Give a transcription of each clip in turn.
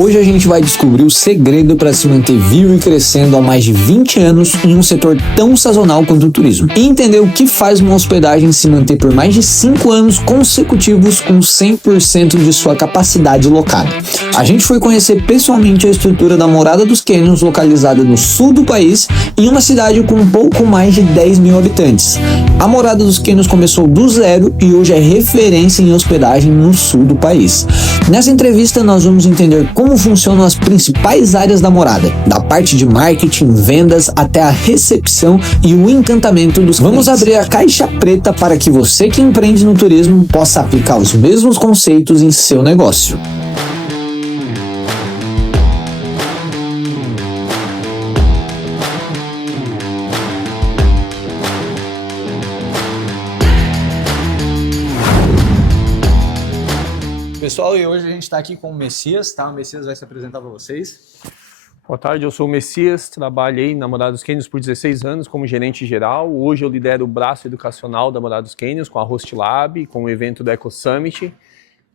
Hoje a gente vai descobrir o segredo para se manter vivo e crescendo há mais de 20 anos em um setor tão sazonal quanto o turismo. E entender o que faz uma hospedagem se manter por mais de 5 anos consecutivos com 100% de sua capacidade locada. A gente foi conhecer pessoalmente a estrutura da Morada dos Canyons, localizada no sul do país, em uma cidade com um pouco mais de 10 mil habitantes. A Morada dos Canyons começou do zero e hoje é referência em hospedagem no sul do país. Nessa entrevista nós vamos entender como funcionam as principais áreas da Morada, da parte de marketing, vendas, até a recepção e o encantamento dos clientes. Vamos abrir a caixa preta para que você que empreende no turismo possa aplicar os mesmos conceitos em seu negócio. Pessoal, e hoje a gente está aqui com o Messias, tá? O Messias vai se apresentar para vocês. Boa tarde, eu sou o Messias, trabalhei na Morada dos Canyons por 16 anos como gerente geral. Hoje eu lidero o braço educacional da Morada dos Canyons com a Host Lab, com o evento da Eco Summit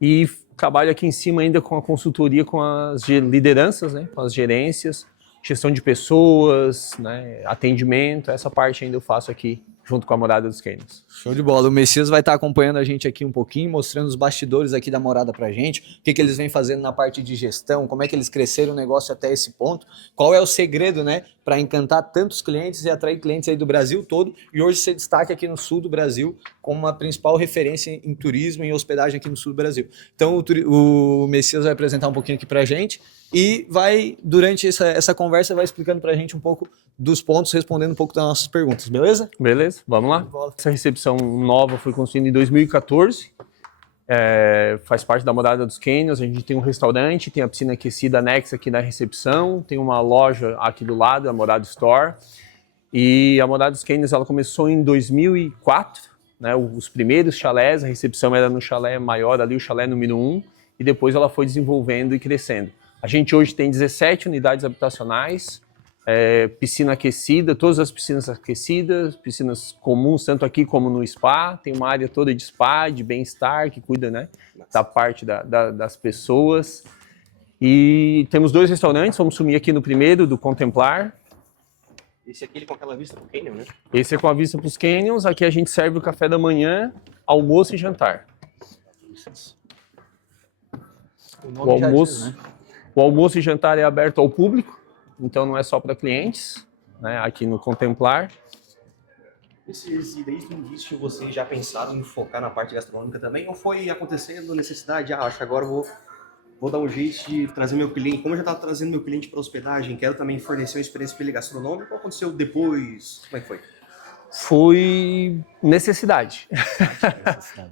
e trabalho aqui em cima ainda com a consultoria com as lideranças, né? Com as gerências, gestão de pessoas, né? Atendimento, essa parte ainda eu faço aqui junto com a Morada dos Canyons. Show de bola. O Messias vai estar acompanhando a gente aqui um pouquinho, mostrando os bastidores aqui da Morada pra gente, o que eles vêm fazendo na parte de gestão, como é que eles cresceram o negócio até esse ponto, qual é o segredo, né, para encantar tantos clientes e atrair clientes aí do Brasil todo, e hoje se destaca aqui no sul do Brasil como uma principal referência em turismo e hospedagem aqui no sul do Brasil. Então o Messias vai apresentar um pouquinho aqui pra gente e vai, durante essa conversa, vai explicando pra gente um pouco dos pontos, respondendo um pouco das nossas perguntas, beleza? Beleza, vamos lá. Essa recepção nova foi construída em 2014, faz parte da Morada dos Canyons. A gente tem um restaurante, tem a piscina aquecida anexa aqui na recepção, tem uma loja aqui do lado, a Morada Store. E a Morada dos Canyons ela começou em 2004, né, os primeiros chalés, a recepção era no chalé maior ali, o chalé número 1, e depois ela foi desenvolvendo e crescendo. A gente hoje tem 17 unidades habitacionais, piscina aquecida, todas as piscinas aquecidas, piscinas comuns, tanto aqui como no spa. Tem uma área toda de spa, de bem-estar, que cuida, né, da parte das pessoas. E temos 2 restaurantes, vamos sumir aqui no primeiro, do Contemplar. Esse aqui ele com aquela vista pro Canyon, né? Esse é com a vista para os Canyons. Aqui a gente serve o café da manhã, almoço e jantar. O almoço e jantar é aberto ao público, então não é só para clientes, né, aqui no Contemplar. Desde o início vocês já pensaram em focar na parte gastronômica também? Ou foi acontecendo necessidade, acho que agora vou dar um jeito de trazer meu cliente, como eu já estava trazendo meu cliente para hospedagem, quero também fornecer uma experiência para ele gastronômica, ou aconteceu depois? Como é que foi? Foi necessidade.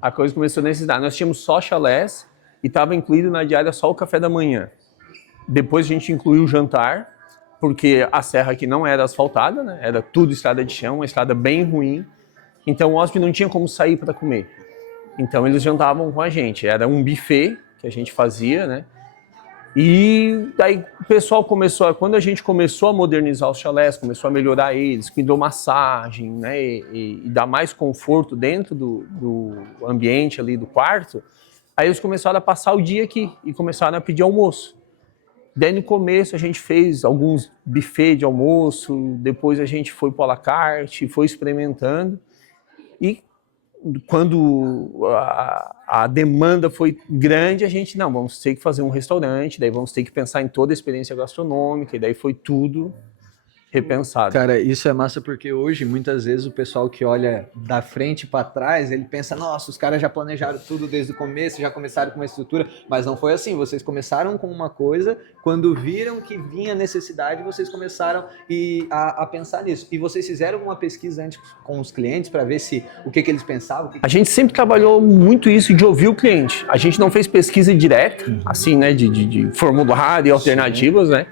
A coisa começou necessidade. Nós tínhamos só chalés e estava incluído na diária só o café da manhã. Depois a gente incluiu o jantar, porque a serra aqui não era asfaltada, né? Era tudo estrada de chão, uma estrada bem ruim. Então o hóspede não tinha como sair para comer. Então eles jantavam com a gente. Era um buffet que a gente fazia, né? E daí o pessoal começou, quando a gente começou a modernizar os chalés, começou a melhorar eles, com hidromassagem, né? E dar mais conforto dentro do ambiente ali do quarto, aí eles começaram a passar o dia aqui e começaram a pedir almoço. Daí no começo a gente fez alguns buffets de almoço, depois a gente foi para o à la carte, foi experimentando. E quando a demanda foi grande, a gente, não, vamos ter que fazer um restaurante, daí vamos ter que pensar em toda a experiência gastronômica, e daí foi tudo repensado. Cara, isso é massa porque hoje, muitas vezes, o pessoal que olha da frente para trás, ele pensa, nossa, os caras já planejaram tudo desde o começo, já começaram com uma estrutura, mas não foi assim. Vocês começaram com uma coisa, quando viram que vinha necessidade, vocês começaram a pensar nisso. E vocês fizeram uma pesquisa antes com os clientes para ver o que eles pensavam? A gente sempre trabalhou muito isso de ouvir o cliente. A gente não fez pesquisa direta, assim, né, de formulário e alternativas, né,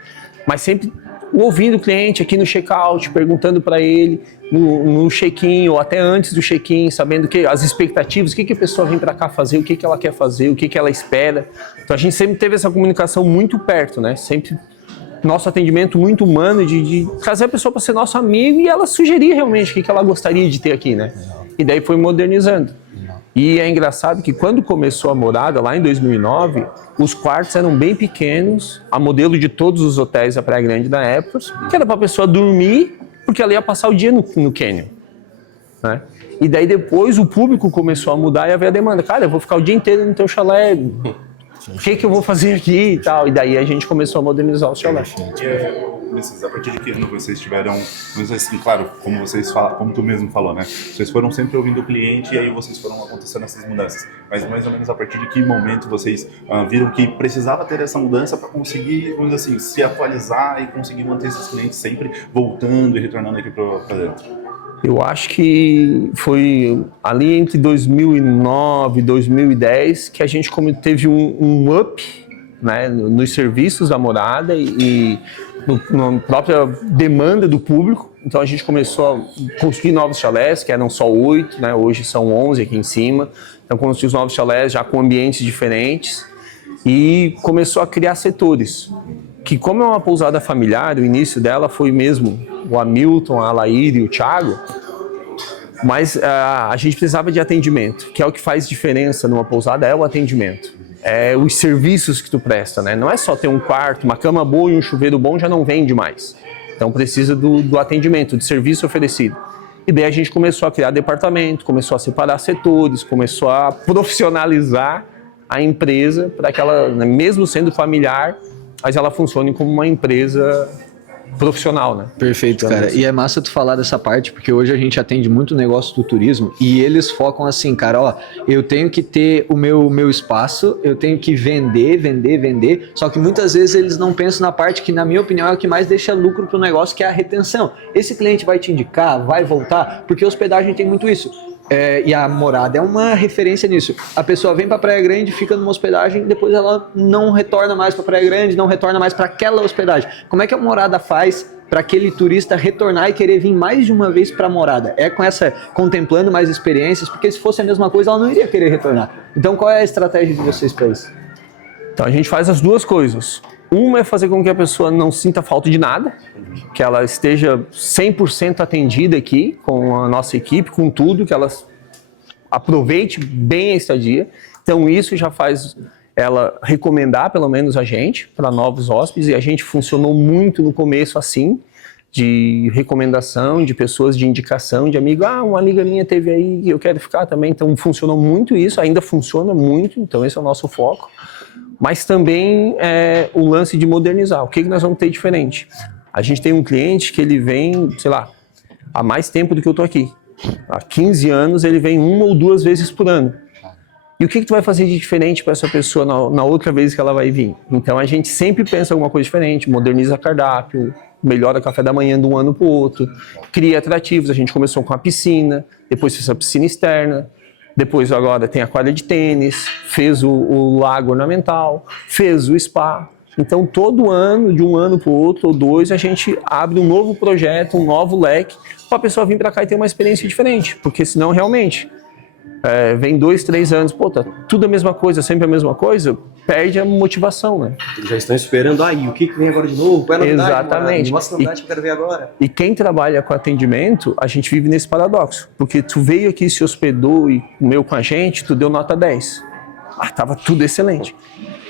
mas sempre ouvindo o cliente aqui no check-out, perguntando para ele no check-in ou até antes do check-in, sabendo as expectativas, o que a pessoa vem para cá fazer, o que ela quer fazer, o que ela espera. Então a gente sempre teve essa comunicação muito perto, né? Sempre nosso atendimento muito humano de trazer a pessoa para ser nosso amigo e ela sugerir realmente o que ela gostaria de ter aqui, né? E daí foi modernizando. E é engraçado que quando começou a morada, lá em 2009, os quartos eram bem pequenos, a modelo de todos os hotéis da Praia Grande da época, que era para a pessoa dormir, porque ela ia passar o dia no canyon, né? E daí depois o público começou a mudar e haver a demanda. Cara, eu vou ficar o dia inteiro no teu chalé, o que eu vou fazer aqui e tal. E daí a gente começou a modernizar o chalé. A partir de que ano vocês tiveram, assim, claro, como vocês falam, como tu mesmo falou, né? Vocês foram sempre ouvindo o cliente e aí vocês foram acontecendo essas mudanças. Mas mais ou menos a partir de que momento vocês viram que precisava ter essa mudança para conseguir, vamos dizer assim, se atualizar e conseguir manter esses clientes sempre voltando e retornando aqui para dentro? Eu acho que foi ali entre 2009 e 2010 que a gente teve um up, né, nos serviços da morada e na própria demanda do público. Então a gente começou a construir novos chalés, que eram só 8, né, hoje são 11 aqui em cima. Então construir os novos chalés já com ambientes diferentes e começou a criar setores. Que como é uma pousada familiar, o início dela foi mesmo o Hamilton, a Alair e o Thiago, mas a gente precisava de atendimento, que é o que faz diferença numa pousada, é o atendimento. É os serviços que tu presta, né? Não é só ter um quarto, uma cama boa e um chuveiro bom já não vende mais. Então precisa do atendimento, do serviço oferecido. E daí a gente começou a criar departamento, começou a separar setores, começou a profissionalizar a empresa para que ela, mesmo sendo familiar, mas ela funcione como uma empresa profissional, né? Perfeito, cara. E é massa tu falar dessa parte, porque hoje a gente atende muito negócio do turismo e eles focam assim, cara, ó, eu tenho que ter o meu espaço, eu tenho que vender, só que muitas vezes eles não pensam na parte que, na minha opinião, é o que mais deixa lucro pro negócio, que é a retenção. Esse cliente vai te indicar, vai voltar, porque hospedagem tem muito isso. E a morada é uma referência nisso. A pessoa vem para Praia Grande, fica numa hospedagem, depois ela não retorna mais para Praia Grande, não retorna mais para aquela hospedagem. Como é que a morada faz para aquele turista retornar e querer vir mais de uma vez para a morada? É com essa, contemplando mais experiências, porque se fosse a mesma coisa, ela não iria querer retornar. Então qual é a estratégia de vocês para isso? Então a gente faz as duas coisas. Uma é fazer com que a pessoa não sinta falta de nada, que ela esteja 100% atendida aqui com a nossa equipe, com tudo, que ela aproveite bem a estadia. Então isso já faz ela recomendar pelo menos a gente para novos hóspedes, e a gente funcionou muito no começo assim, de recomendação, de pessoas de indicação, de amigo, uma amiga minha teve aí, eu quero ficar também. Então funcionou muito isso, ainda funciona muito, então esse é o nosso foco. Mas também o lance de modernizar. O que nós vamos ter diferente? A gente tem um cliente que ele vem, sei lá, há mais tempo do que eu estou aqui. Há 15 anos ele vem 1 ou 2 vezes por ano. E o que tu vai fazer de diferente para essa pessoa na outra vez que ela vai vir? Então a gente sempre pensa em alguma coisa diferente, moderniza cardápio, melhora café da manhã de um ano para o outro, cria atrativos. A gente começou com a piscina, depois fez a piscina externa, depois agora tem a quadra de tênis, fez o lago ornamental, fez o spa. Então todo ano, de um ano para o outro ou 2, a gente abre um novo projeto, um novo leque, para a pessoa vir para cá e ter uma experiência diferente. Porque senão realmente, vem 2, 3 anos, pô, tá tudo a mesma coisa, sempre a mesma coisa, perde a motivação, né? Eles já estão esperando aí, o que vem agora de novo? Qual é a novidade? Exatamente. Mostra a novidade que eu quero ver agora. E quem trabalha com atendimento, a gente vive nesse paradoxo. Porque tu veio aqui, se hospedou e comeu com a gente, tu deu nota 10. Tava tudo excelente.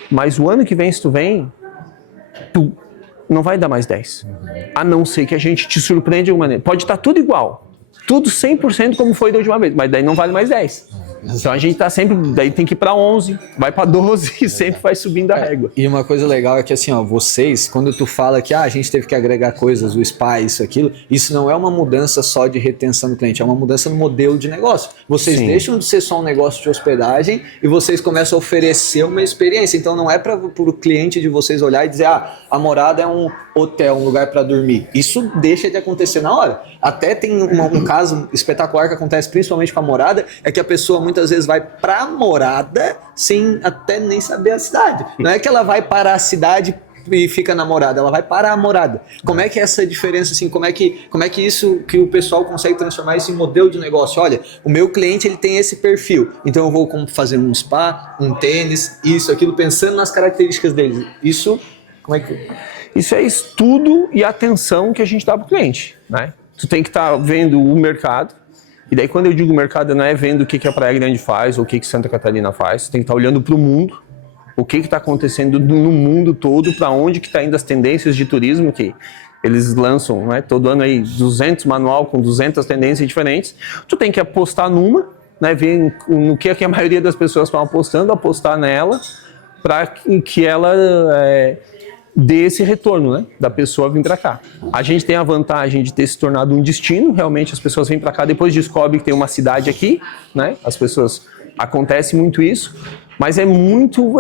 Mas o ano que vem, se tu vem, tu não vai dar mais 10. A não ser que a gente te surpreenda de alguma maneira. Pode estar tudo igual. Tudo 100% como foi da última vez, mas daí não vale mais 10. Então a gente tá sempre, daí tem que ir para 11, vai para 12 e sempre vai subindo a régua. E uma coisa legal é que assim, ó, vocês, quando tu fala que a gente teve que agregar coisas, o spa, isso, aquilo, isso não é uma mudança só de retenção do cliente, é uma mudança no modelo de negócio. Vocês deixam de ser só um negócio de hospedagem e vocês começam a oferecer uma experiência. Então não é para o cliente de vocês olhar e dizer, a morada é um hotel, um lugar para dormir. Isso deixa de acontecer na hora. Até tem um caso espetacular que acontece principalmente com a morada, é que a pessoa muitas vezes vai pra morada sem até nem saber a cidade. Não é que ela vai para a cidade e fica na morada, ela vai para a morada. Como é que é essa diferença, assim, como é que isso, que o pessoal consegue transformar isso em modelo de negócio? Olha, o meu cliente, ele tem esse perfil, então eu vou fazer um spa, um tênis, isso, aquilo, pensando nas características dele. Isso, como é que... Isso é estudo e atenção que a gente dá pro cliente, né? Tu tem que estar vendo o mercado, E daí quando eu digo mercado, não é vendo o que a Praia Grande faz ou o que Santa Catarina faz, você tem que estar olhando para o mundo, o que está acontecendo no mundo todo, para onde que está indo as tendências de turismo, que eles lançam, né, todo ano aí 200 manual com 200 tendências diferentes. Tu tem que apostar numa, né, ver no que a maioria das pessoas estão apostando, apostar nela, para que ela dê esse retorno, né, da pessoa vir para cá. A gente tem a vantagem de ter se tornado um destino, realmente as pessoas vêm para cá, depois descobrem que tem uma cidade aqui, né, as pessoas, acontece muito isso, mas é muito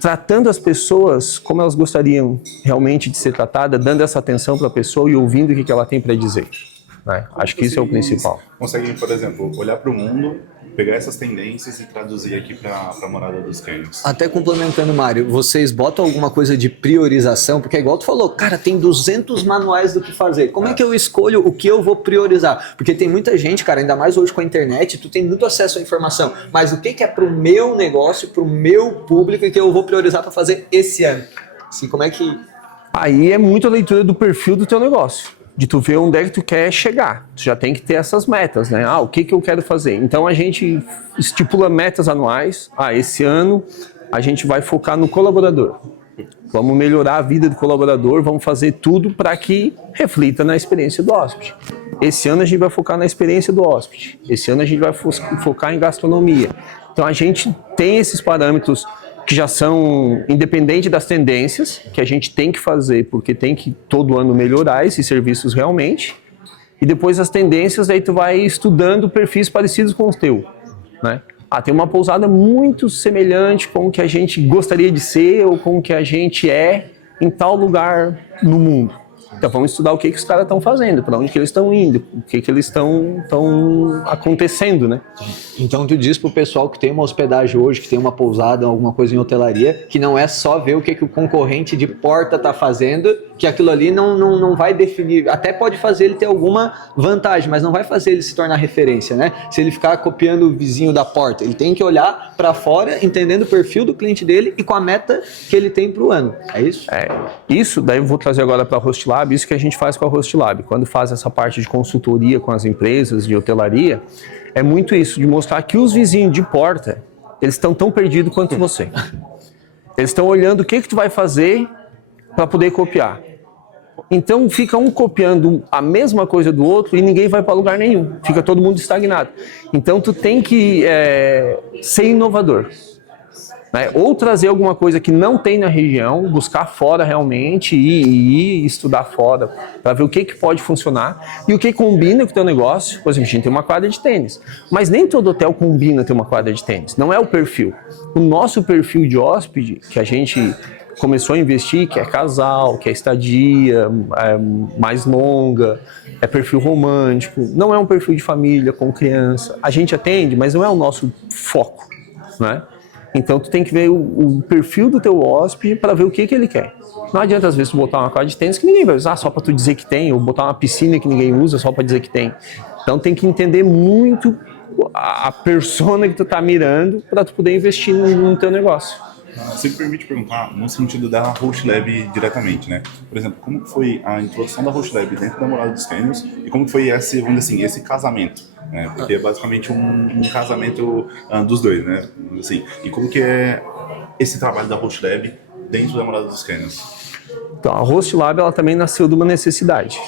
tratando as pessoas como elas gostariam realmente de ser tratadas, dando essa atenção para a pessoa e ouvindo o que ela tem para dizer. Né? Acho que isso é o principal. Conseguem, por exemplo, olhar para o mundo, pegar essas tendências e traduzir aqui para a Morada dos Canyons. Até complementando, Mário, vocês botam alguma coisa de priorização? Porque é igual tu falou, cara, tem 200 manuais do que fazer. Como é que eu escolho o que eu vou priorizar? Porque tem muita gente, cara, ainda mais hoje com a internet, tu tem muito acesso à informação. Mas o que é pro meu negócio, pro meu público, e que eu vou priorizar para fazer esse ano? Assim, como é que... Aí é muito a leitura do perfil do teu negócio. De tu ver onde é que tu quer chegar. Tu já tem que ter essas metas, né? O que eu quero fazer? Então a gente estipula metas anuais. Esse ano a gente vai focar no colaborador. Vamos melhorar a vida do colaborador, vamos fazer tudo para que reflita na experiência do hóspede. Esse ano a gente vai focar na experiência do hóspede. Esse ano a gente vai focar em gastronomia. Então a gente tem esses parâmetros que já são independentes das tendências, que a gente tem que fazer, porque tem que todo ano melhorar esses serviços realmente, e depois as tendências, aí tu vai estudando perfis parecidos com os teus, né? Tem uma pousada muito semelhante com o que a gente gostaria de ser, ou com o que a gente é em tal lugar no mundo. Então vamos estudar o que os caras estão fazendo, para onde que eles estão indo, o que eles estão acontecendo, né? Então tu diz pro pessoal que tem uma hospedagem hoje, que tem uma pousada, alguma coisa em hotelaria, que não é só ver o que o concorrente de porta tá fazendo, que aquilo ali não vai definir, até pode fazer ele ter alguma vantagem, mas não vai fazer ele se tornar referência, né? Se ele ficar copiando o vizinho da porta, ele tem que olhar para fora, entendendo o perfil do cliente dele e com a meta que ele tem pro ano. É isso? Isso daí eu vou trazer agora para a Host Lab, isso que a gente faz com a Host Lab. Quando faz essa parte de consultoria com as empresas de hotelaria, é muito isso, de mostrar que os vizinhos de porta, eles estão tão perdidos quanto você. Eles estão olhando o que tu vai fazer para poder copiar. Então fica um copiando a mesma coisa do outro e ninguém vai para lugar nenhum. Fica todo mundo estagnado. Então tu tem que ser inovador. Né? Ou trazer alguma coisa que não tem na região, buscar fora realmente e ir estudar fora para ver o que pode funcionar e o que combina com o teu negócio. Por exemplo, a gente tem uma quadra de tênis, mas nem todo hotel combina ter uma quadra de tênis, não é o perfil. O nosso perfil de hóspede, que a gente começou a investir, que é casal, que é estadia mais longa, é perfil romântico, não é um perfil de família com criança. A gente atende, mas não é o nosso foco, né? Então tu tem que ver o perfil do teu hóspede para ver o que ele quer. Não adianta às vezes tu botar uma quadra de tênis que ninguém vai usar só para tu dizer que tem, ou botar uma piscina que ninguém usa só para dizer que tem. Então tem que entender muito a persona que tu tá mirando para tu poder investir no teu negócio. Você me permite perguntar no sentido da Host Lab diretamente, né? Por exemplo, como foi a introdução da Host Lab dentro da Morada dos Canyons e como foi esse, vamos dizer assim, esse casamento, né? Porque é basicamente um casamento dos dois, né? Assim, e como que é esse trabalho da Host Lab dentro da Morada dos Canyons? Então, a Host Lab ela também nasceu de uma necessidade.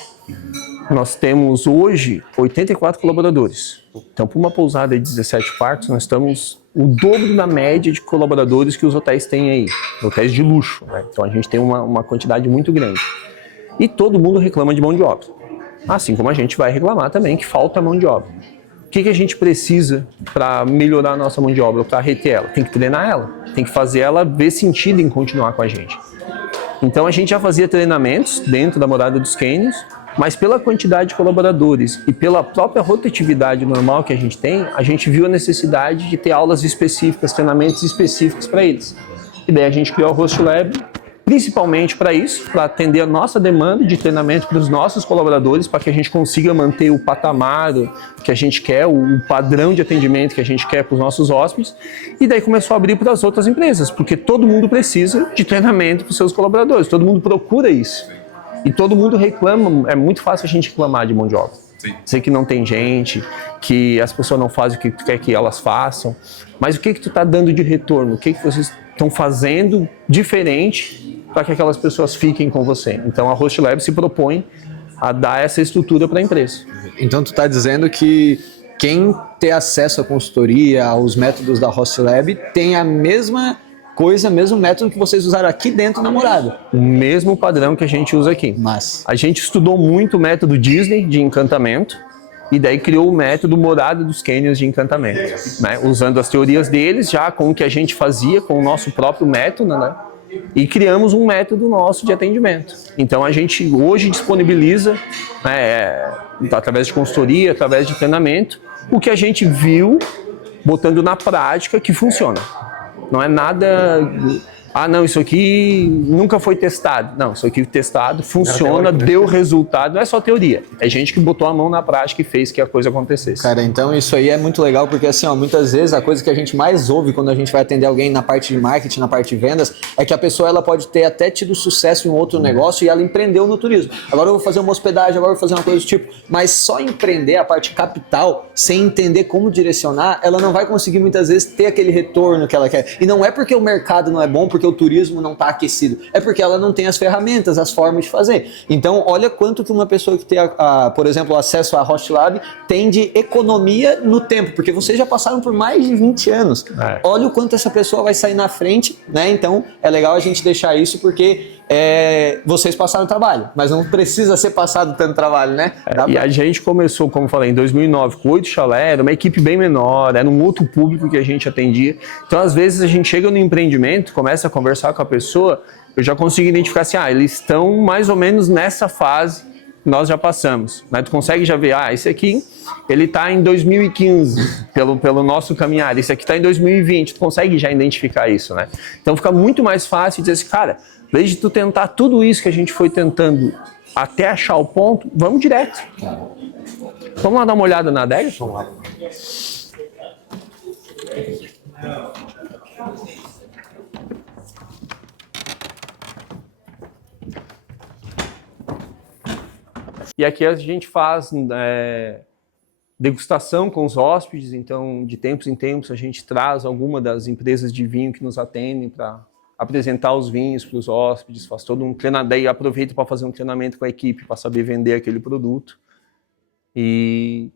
Nós temos hoje 84 colaboradores. Então, para uma pousada de 17 quartos, nós estamos o dobro da média de colaboradores que os hotéis têm aí, hotéis de luxo, né? Então a gente tem uma quantidade muito grande. E todo mundo reclama de mão de obra. Assim como a gente vai reclamar também que falta mão de obra. O que a gente precisa para melhorar a nossa mão de obra, para reter ela? Tem que treinar ela, tem que fazer ela ver sentido em continuar com a gente. Então a gente já fazia treinamentos dentro da Morada dos Canyons, mas pela quantidade de colaboradores e pela própria rotatividade normal que a gente tem, a gente viu a necessidade de ter aulas específicas, treinamentos específicos para eles. E daí a gente criou a Host Lab, principalmente para isso, para atender a nossa demanda de treinamento para os nossos colaboradores, para que a gente consiga manter o patamar que a gente quer, o padrão de atendimento que a gente quer para os nossos hóspedes. E daí começou a abrir para as outras empresas, porque todo mundo precisa de treinamento para os seus colaboradores, todo mundo procura isso. E todo mundo reclama, é muito fácil a gente reclamar de mão de obra. Sim. Dizer que não tem gente, que as pessoas não fazem o que tu quer que elas façam, mas o que tu tá dando de retorno? O que vocês estão fazendo diferente para que aquelas pessoas fiquem com você? Então a Host Lab se propõe a dar essa estrutura para a empresa. Então tu está dizendo que quem ter acesso à consultoria, aos métodos da Host Lab, tem a mesma coisa, mesmo método que vocês usaram aqui dentro da morada. O mesmo padrão que a gente usa aqui. Mas A gente estudou muito o método Disney de encantamento e daí criou o método Morada dos Canyons de encantamento, né? Usando as teorias deles, já com o que a gente fazia, com o nosso próprio método, né? E criamos um método nosso de atendimento. Então a gente hoje disponibiliza, né, através de consultoria, através de treinamento, o que a gente viu, botando na prática, que funciona. Não é nada... Ah, não, isso aqui nunca foi testado. Não, isso aqui testado, funciona, deu resultado. Não é só teoria. É gente que botou a mão na prática e fez que a coisa acontecesse. cara, então isso aí é muito legal, porque assim, ó, muitas vezes a coisa que a gente mais ouve quando a gente vai atender alguém na parte de marketing, na parte de vendas, é que a pessoa ela pode ter até tido sucesso em um outro negócio e ela empreendeu no turismo. Agora eu vou fazer uma hospedagem, agora eu vou fazer uma coisa do tipo, mas só empreender a parte capital, sem entender como direcionar, ela não vai conseguir muitas vezes ter aquele retorno que ela quer. E não é porque o mercado não é bom, porque o turismo não está aquecido, é porque ela não tem as ferramentas, as formas de fazer. Então, olha quanto que uma pessoa que tem, por exemplo, acesso à Host Lab tem de economia no tempo, porque vocês já passaram por mais de 20 anos. Olha o quanto essa pessoa vai sair na frente, né? Então, é legal a gente deixar isso, porque vocês passaram trabalho, mas não precisa ser passado tanto trabalho, né? E a gente começou, como eu falei, em 2009, com 8 chalés, era uma equipe bem menor, era um outro público que a gente atendia. Então, às vezes, a gente chega no empreendimento, começa a conversar com a pessoa, eu já consigo identificar assim, eles estão mais ou menos nessa fase que nós já passamos. Né? Tu consegue já ver, esse aqui, ele está em 2015, pelo nosso caminhar, esse aqui está em 2020, tu consegue já identificar isso, né? Então, fica muito mais fácil dizer assim, cara, em vez de tu tentar tudo isso que a gente foi tentando até achar o ponto, vamos direto. Vamos lá dar uma olhada na adega? Vamos lá. E aqui a gente faz degustação com os hóspedes, então de tempos em tempos a gente traz alguma das empresas de vinho que nos atendem para apresentar os vinhos para os hóspedes, faz todo um treinamento, daí aproveita para fazer um treinamento com a equipe para saber vender aquele produto. E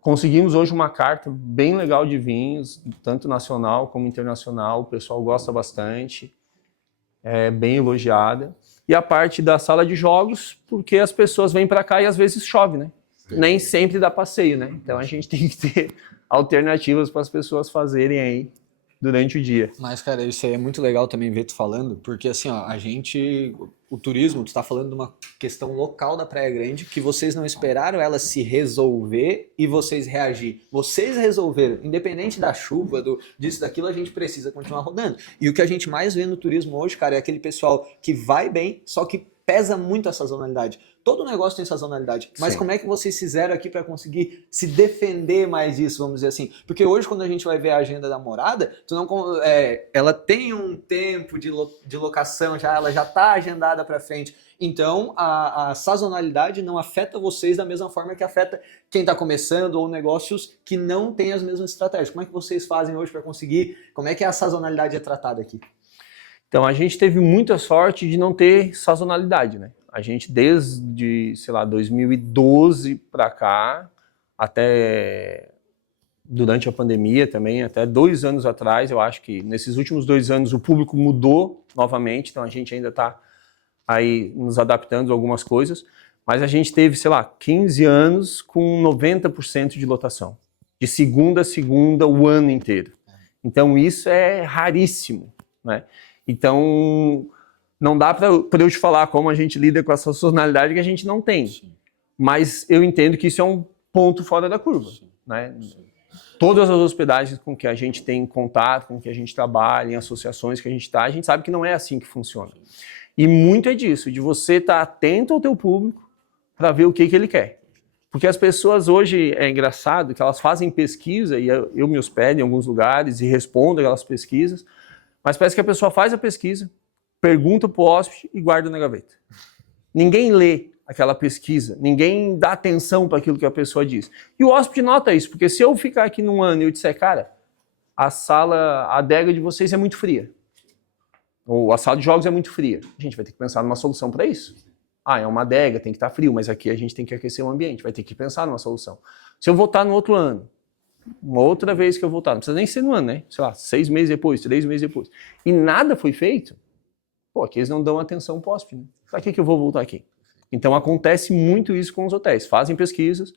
conseguimos hoje uma carta bem legal de vinhos, tanto nacional como internacional, o pessoal gosta bastante, é bem elogiada. E a parte da sala de jogos, porque as pessoas vêm para cá e às vezes chove, né? Nem sempre dá passeio, né? Então a gente tem que ter alternativas para as pessoas fazerem aí durante o dia. Mas, cara, isso aí é muito legal também ver tu falando, porque assim, ó, o turismo, tu tá falando de uma questão local da Praia Grande, que vocês não esperaram ela se resolver e vocês reagir. Vocês resolveram, independente da chuva, disso, daquilo, a gente precisa continuar rodando. E o que a gente mais vê no turismo hoje, cara, é aquele pessoal que vai bem, só que pesa muito a sazonalidade. Todo negócio tem sazonalidade, mas Sim. Como é que vocês fizeram aqui para conseguir se defender mais disso, vamos dizer assim? Porque hoje, quando a gente vai ver a agenda da morada, ela tem um tempo de locação, ela já está agendada para frente. Então, a sazonalidade não afeta vocês da mesma forma que afeta quem está começando ou negócios que não têm as mesmas estratégias. Como é que vocês fazem hoje para conseguir? Como é que a sazonalidade é tratada aqui? Então, a gente teve muita sorte de não ter sazonalidade, né? A gente, desde, 2012 para cá, até durante a pandemia também, até 2 anos atrás, eu acho que nesses últimos 2 anos o público mudou novamente, então a gente ainda está aí nos adaptando a algumas coisas, mas a gente teve, 15 anos com 90% de lotação, de segunda a segunda, o ano inteiro. Então isso é raríssimo, né? Então, não dá para eu te falar como a gente lida com essa sazonalidade que a gente não tem. Sim. Mas eu entendo que isso é um ponto fora da curva. Sim. Né? Sim. Todas as hospedagens com que a gente tem contato, com que a gente trabalha, em associações que a gente está, a gente sabe que não é assim que funciona. E muito é disso, de você estar atento ao teu público para ver o que ele quer. Porque as pessoas hoje, é engraçado, que elas fazem pesquisa, e eu me hospedo em alguns lugares e respondo aquelas pesquisas, mas parece que a pessoa faz a pesquisa, pergunta para o hóspede e guarda na gaveta. Ninguém lê aquela pesquisa, ninguém dá atenção para aquilo que a pessoa diz. E o hóspede nota isso, porque se eu ficar aqui num ano e eu disser, cara, a adega de vocês é muito fria, ou a sala de jogos é muito fria, a gente vai ter que pensar numa solução para isso. Ah, é uma adega, tem que estar frio, mas aqui a gente tem que aquecer o ambiente, vai ter que pensar numa solução. Se eu voltar no outro ano, uma outra vez que eu voltar, não precisa nem ser no ano, né? Sei lá, 6 meses depois, 3 meses depois, e nada foi feito, pô, aqui eles não dão atenção pro hóspede, né? Pra que eu vou voltar aqui? Então acontece muito isso com os hotéis. Fazem pesquisas,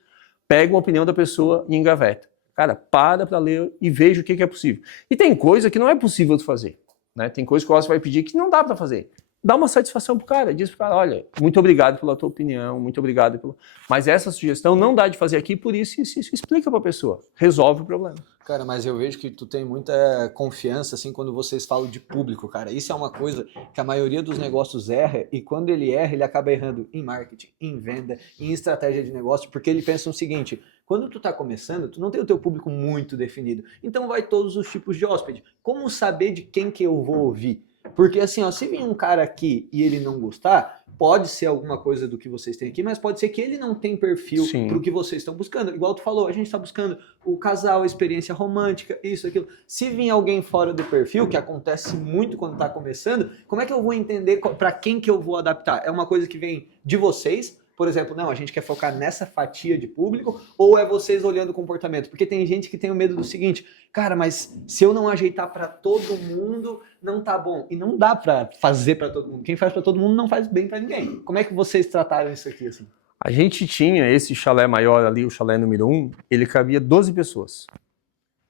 pegam a opinião da pessoa e engaveta. Cara, para ler e veja o que é possível. E tem coisa que não é possível de fazer, né? Tem coisa que o hóspede vai pedir que não dá para fazer. Dá uma satisfação pro cara, diz pro cara, olha, muito obrigado pela tua opinião, muito obrigado pelo... Mas essa sugestão não dá de fazer aqui, por isso explica pra pessoa, resolve o problema. Cara, mas eu vejo que tu tem muita confiança, assim, quando vocês falam de público, cara. Isso é uma coisa que a maioria dos negócios erra, e quando ele erra, ele acaba errando em marketing, em venda, em estratégia de negócio, porque ele pensa o seguinte, quando tu tá começando, tu não tem o teu público muito definido, então vai todos os tipos de hóspede. Como saber de quem que eu vou ouvir? Porque assim, ó, se vir um cara aqui e ele não gostar, pode ser alguma coisa do que vocês têm aqui, mas pode ser que ele não tem perfil para o que vocês estão buscando. Igual tu falou, a gente está buscando o casal, a experiência romântica, isso, aquilo. Se vir alguém fora do perfil, que acontece muito quando está começando, como é que eu vou entender para quem que eu vou adaptar? É uma coisa que vem de vocês? Por exemplo, não, a gente quer focar nessa fatia de público, ou é vocês olhando o comportamento? Porque tem gente que tem o medo do seguinte, cara, mas se eu não ajeitar para todo mundo, não tá bom. E não dá para fazer para todo mundo. Quem faz para todo mundo não faz bem para ninguém. Como é que vocês trataram isso aqui assim? A gente tinha esse chalé maior ali, o chalé número 1, ele cabia 12 pessoas.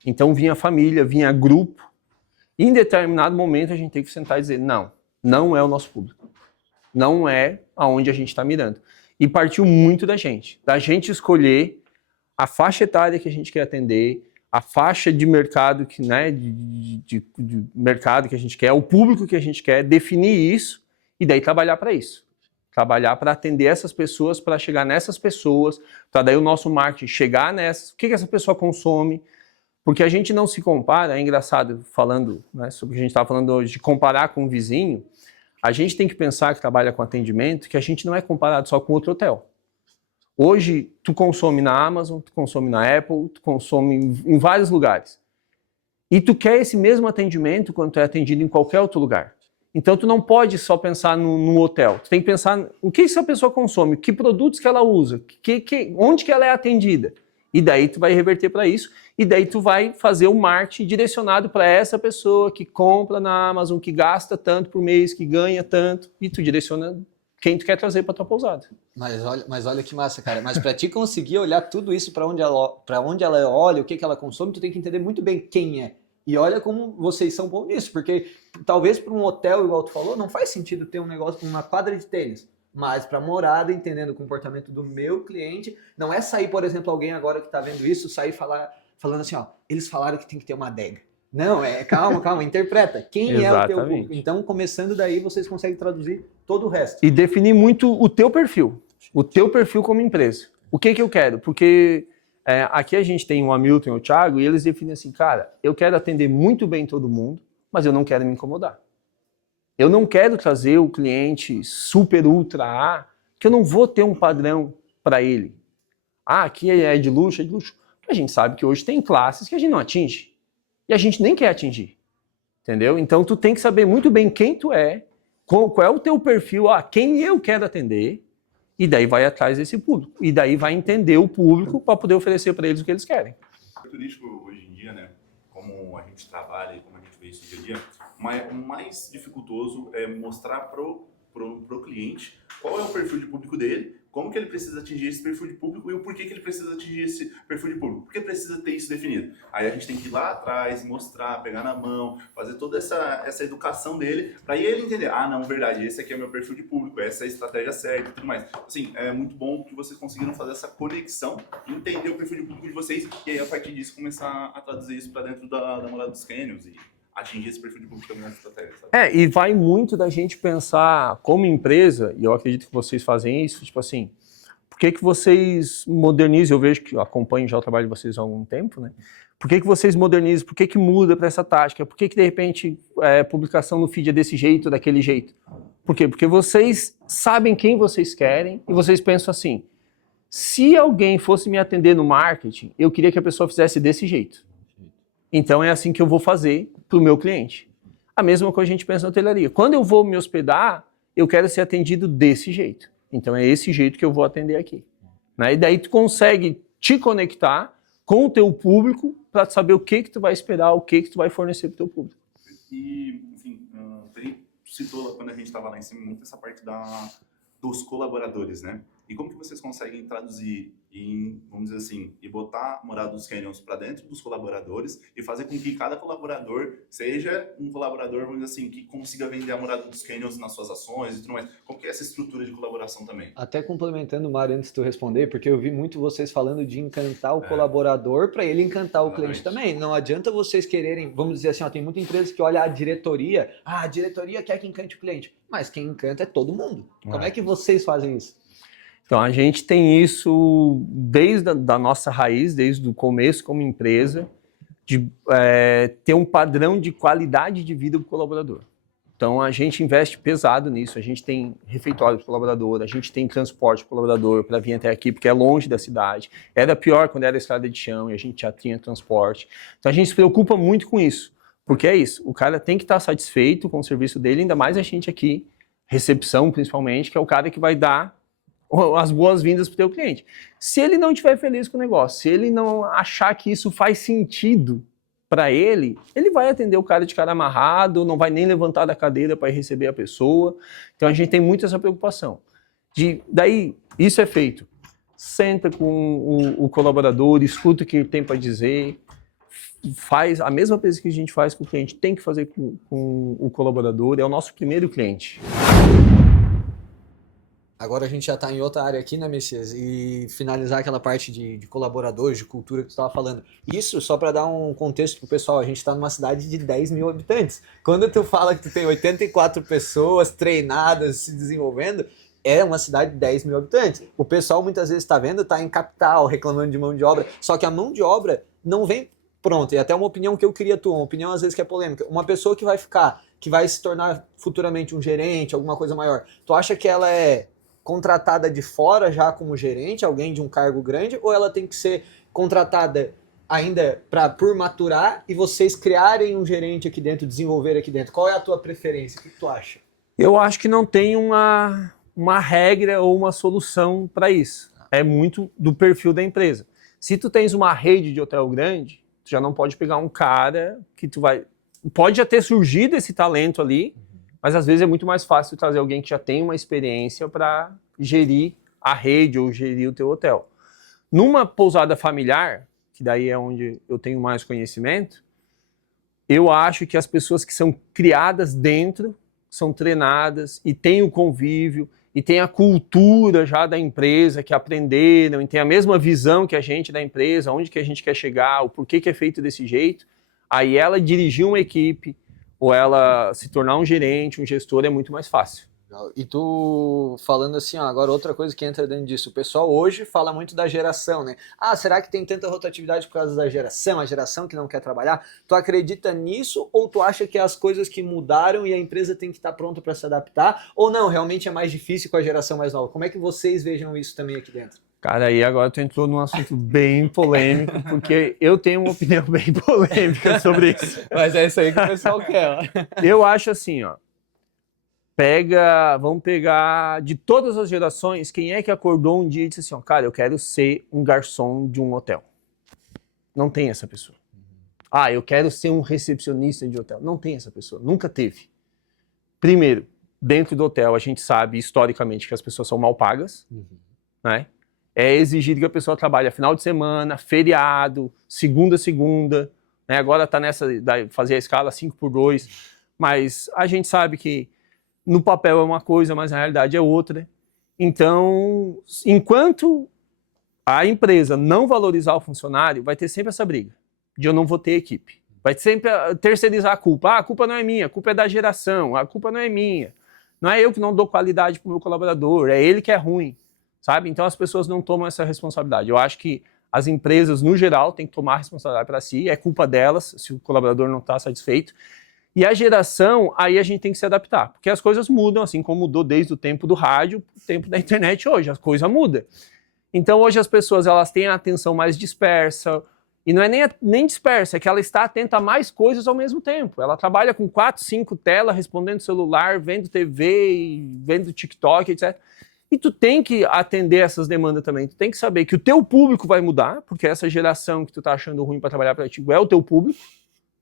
Então vinha família, vinha grupo. E em determinado momento a gente tem que sentar e dizer, não é o nosso público. Não é aonde a gente está mirando. E partiu muito da gente escolher a faixa etária que a gente quer atender, a faixa de mercado que, né, de mercado que a gente quer, o público que a gente quer, definir isso e daí trabalhar para isso. Trabalhar para atender essas pessoas, para chegar nessas pessoas, para daí o nosso marketing chegar nessas, o que essa pessoa consome, porque a gente não se compara, é engraçado falando, né, sobre o que a gente estava falando hoje, de comparar com o vizinho. A gente tem que pensar que trabalha com atendimento, que a gente não é comparado só com outro hotel. Hoje, tu consome na Amazon, tu consome na Apple, tu consome em vários lugares. E tu quer esse mesmo atendimento quando tu é atendido em qualquer outro lugar. Então, tu não pode só pensar no hotel. Tu tem que pensar o que essa pessoa consome, que produtos que ela usa, onde que ela é atendida. E daí tu vai reverter para isso, e daí tu vai fazer o marketing direcionado para essa pessoa que compra na Amazon, que gasta tanto por mês, que ganha tanto, e tu direciona quem tu quer trazer para tua pousada. Mas olha que massa, cara. Mas para ti conseguir olhar tudo isso para onde ela olha, o que ela consome, tu tem que entender muito bem quem é. E olha como vocês são bons nisso, porque talvez para um hotel, igual tu falou, não faz sentido ter um negócio, uma quadra de tênis. Mas para morada, entendendo o comportamento do meu cliente, não é sair, por exemplo, alguém agora que está vendo isso, sair falando assim, ó, eles falaram que tem que ter uma adega. Não, calma, interpreta. Quem é o teu público? Então, começando daí, vocês conseguem traduzir todo o resto. E definir muito o teu perfil como empresa. O que eu quero? Porque aqui a gente tem o Hamilton e o Thiago, e eles definem assim, cara, eu quero atender muito bem todo mundo, mas eu não quero me incomodar. Eu não quero trazer o cliente super ultra A, que eu não vou ter um padrão para ele. Ah, aqui é de luxo, A gente sabe que hoje tem classes que a gente não atinge. E a gente nem quer atingir. Entendeu? Então tu tem que saber muito bem quem tu é, qual é o teu perfil, quem eu quero atender, e daí vai atrás desse público. E daí vai entender o público para poder oferecer para eles o que eles querem. O turístico hoje em dia, né, como a gente trabalha e como a gente vê isso no dia a dia, o mais dificultoso é mostrar pro cliente qual é o perfil de público dele, como que ele precisa atingir esse perfil de público e o porquê que ele precisa atingir esse perfil de público. Porque precisa ter isso definido. Aí a gente tem que ir lá atrás, mostrar, pegar na mão, fazer toda essa educação dele, para ele entender, não, verdade, esse aqui é o meu perfil de público, essa é a estratégia certa e tudo mais. Assim, é muito bom que vocês conseguiram fazer essa conexão, entender o perfil de público de vocês e aí a partir disso começar a traduzir isso para dentro da Morada dos Canyons e atingir esse perfil de público também na estratégia, sabe? E vai muito da gente pensar como empresa, e eu acredito que vocês fazem isso, tipo assim, por que vocês modernizam? Eu vejo que eu acompanho já o trabalho de vocês há algum tempo, né? Por que vocês modernizam? Por que muda para essa tática? Por que de repente publicação no feed é desse jeito, daquele jeito? Por quê? Porque vocês sabem quem vocês querem e vocês pensam assim, se alguém fosse me atender no marketing, eu queria que a pessoa fizesse desse jeito. Então é assim que eu vou fazer para o meu cliente. A mesma coisa a gente pensa na hotelaria. Quando eu vou me hospedar, eu quero ser atendido desse jeito. Então é esse jeito que eu vou atender aqui. Né? E daí tu consegue te conectar com o teu público para saber o que tu vai esperar, o que tu vai fornecer para o teu público. E, enfim, o Felipe citou quando a gente estava lá em cima muito essa parte dos colaboradores, né? E como que vocês conseguem traduzir em, vamos dizer assim, e botar a morada dos Canyons para dentro dos colaboradores e fazer com que cada colaborador seja um colaborador, vamos dizer assim, que consiga vender a morada dos Canyons nas suas ações e tudo mais. Como que é essa estrutura de colaboração também? Até complementando, Mário, antes de tu responder, porque eu vi muito vocês falando de encantar o colaborador para ele encantar o cliente também. Não adianta vocês quererem, vamos dizer assim, ó, tem muita empresa que olha a diretoria quer que encante o cliente, mas quem encanta é todo mundo. Como é que vocês fazem isso? Então, a gente tem isso desde a nossa raiz, desde o começo como empresa, de ter um padrão de qualidade de vida do colaborador. Então, a gente investe pesado nisso, a gente tem refeitório para o colaborador, a gente tem transporte para o colaborador para vir até aqui, porque é longe da cidade. Era pior quando era estrada de chão e a gente já tinha transporte. Então, a gente se preocupa muito com isso, porque é isso, o cara tem que estar satisfeito com o serviço dele, ainda mais a gente aqui, recepção principalmente, que é o cara que vai dar as boas-vindas para o teu cliente. Se ele não estiver feliz com o negócio, se ele não achar que isso faz sentido para ele, ele vai atender o cara de cara amarrado, não vai nem levantar da cadeira para receber a pessoa. Então a gente tem muito essa preocupação. Daí, isso é feito. Senta com o colaborador, escuta o que ele tem para dizer, faz a mesma coisa que a gente faz com o cliente, tem que fazer com o colaborador, é o nosso primeiro cliente. Agora a gente já está em outra área aqui, né, Messias? E finalizar aquela parte de colaboradores, de cultura que tu estava falando. Isso, só para dar um contexto pro pessoal, a gente está numa cidade de 10 mil habitantes. Quando tu fala que tu tem 84 pessoas treinadas, se desenvolvendo, é uma cidade de 10 mil habitantes. O pessoal muitas vezes está vendo, está em capital, reclamando de mão de obra, só que a mão de obra não vem pronta. E até uma opinião que eu queria tua, uma opinião às vezes que é polêmica. Uma pessoa que vai se tornar futuramente um gerente, alguma coisa maior, tu acha que ela é contratada de fora já como gerente, alguém de um cargo grande, ou ela tem que ser contratada ainda por maturar e vocês criarem um gerente aqui dentro, desenvolver aqui dentro? Qual é a tua preferência? O que tu acha? Eu acho que não tem uma regra ou uma solução para isso. É muito do perfil da empresa. Se tu tens uma rede de hotel grande, tu já não pode pegar um cara que tu vai... Pode já ter surgido esse talento ali, mas às vezes é muito mais fácil trazer alguém que já tem uma experiência para gerir a rede ou gerir o teu hotel. Numa pousada familiar, que daí é onde eu tenho mais conhecimento, eu acho que as pessoas que são criadas dentro, são treinadas e têm o convívio e têm a cultura já da empresa, que aprenderam e têm a mesma visão que a gente da empresa, onde que a gente quer chegar, o porquê que é feito desse jeito, aí ela dirigir uma equipe, ou ela se tornar um gerente, um gestor, é muito mais fácil. E tu falando assim, ó, agora outra coisa que entra dentro disso, o pessoal hoje fala muito da geração, né? Ah, será que tem tanta rotatividade por causa da geração, a geração que não quer trabalhar? Tu acredita nisso ou tu acha que é as coisas que mudaram e a empresa tem que estar pronta para se adaptar? Ou não, realmente é mais difícil com a geração mais nova? Como é que vocês vejam isso também aqui dentro? Cara, aí agora tu entrou num assunto bem polêmico, porque eu tenho uma opinião bem polêmica sobre isso. Mas é isso aí que o pessoal quer, ó. Eu acho assim, ó. Vamos pegar de todas as gerações, quem é que acordou um dia e disse assim, ó, cara, eu quero ser um garçom de um hotel. Não tem essa pessoa. Ah, eu quero ser um recepcionista de hotel. Não tem essa pessoa, nunca teve. Primeiro, dentro do hotel a gente sabe historicamente que as pessoas são mal pagas, né? É exigido que a pessoa trabalhe final de semana, feriado, segunda, né? Agora está nessa, fazer a escala 5x2, mas a gente sabe que no papel é uma coisa, mas na realidade é outra. Então, enquanto a empresa não valorizar o funcionário, vai ter sempre essa briga de eu não vou ter equipe. Vai sempre terceirizar a culpa. Ah, a culpa não é minha, a culpa é da geração, a culpa não é minha. Não é eu que não dou qualidade para o meu colaborador, é ele que é ruim. Sabe? Então as pessoas não tomam essa responsabilidade. Eu acho que as empresas, no geral, têm que tomar a responsabilidade para si, é culpa delas se o colaborador não está satisfeito. E a geração, aí a gente tem que se adaptar, porque as coisas mudam, assim como mudou desde o tempo do rádio, o tempo da internet hoje, a coisa muda. Então hoje as pessoas elas têm a atenção mais dispersa, e não é nem dispersa, é que ela está atenta a mais coisas ao mesmo tempo. Ela trabalha com 4, 5 telas, respondendo celular, vendo TV, vendo TikTok, etc. E tu tem que atender essas demandas também. Tu tem que saber que o teu público vai mudar, porque essa geração que tu tá achando ruim para trabalhar para ti é o teu público,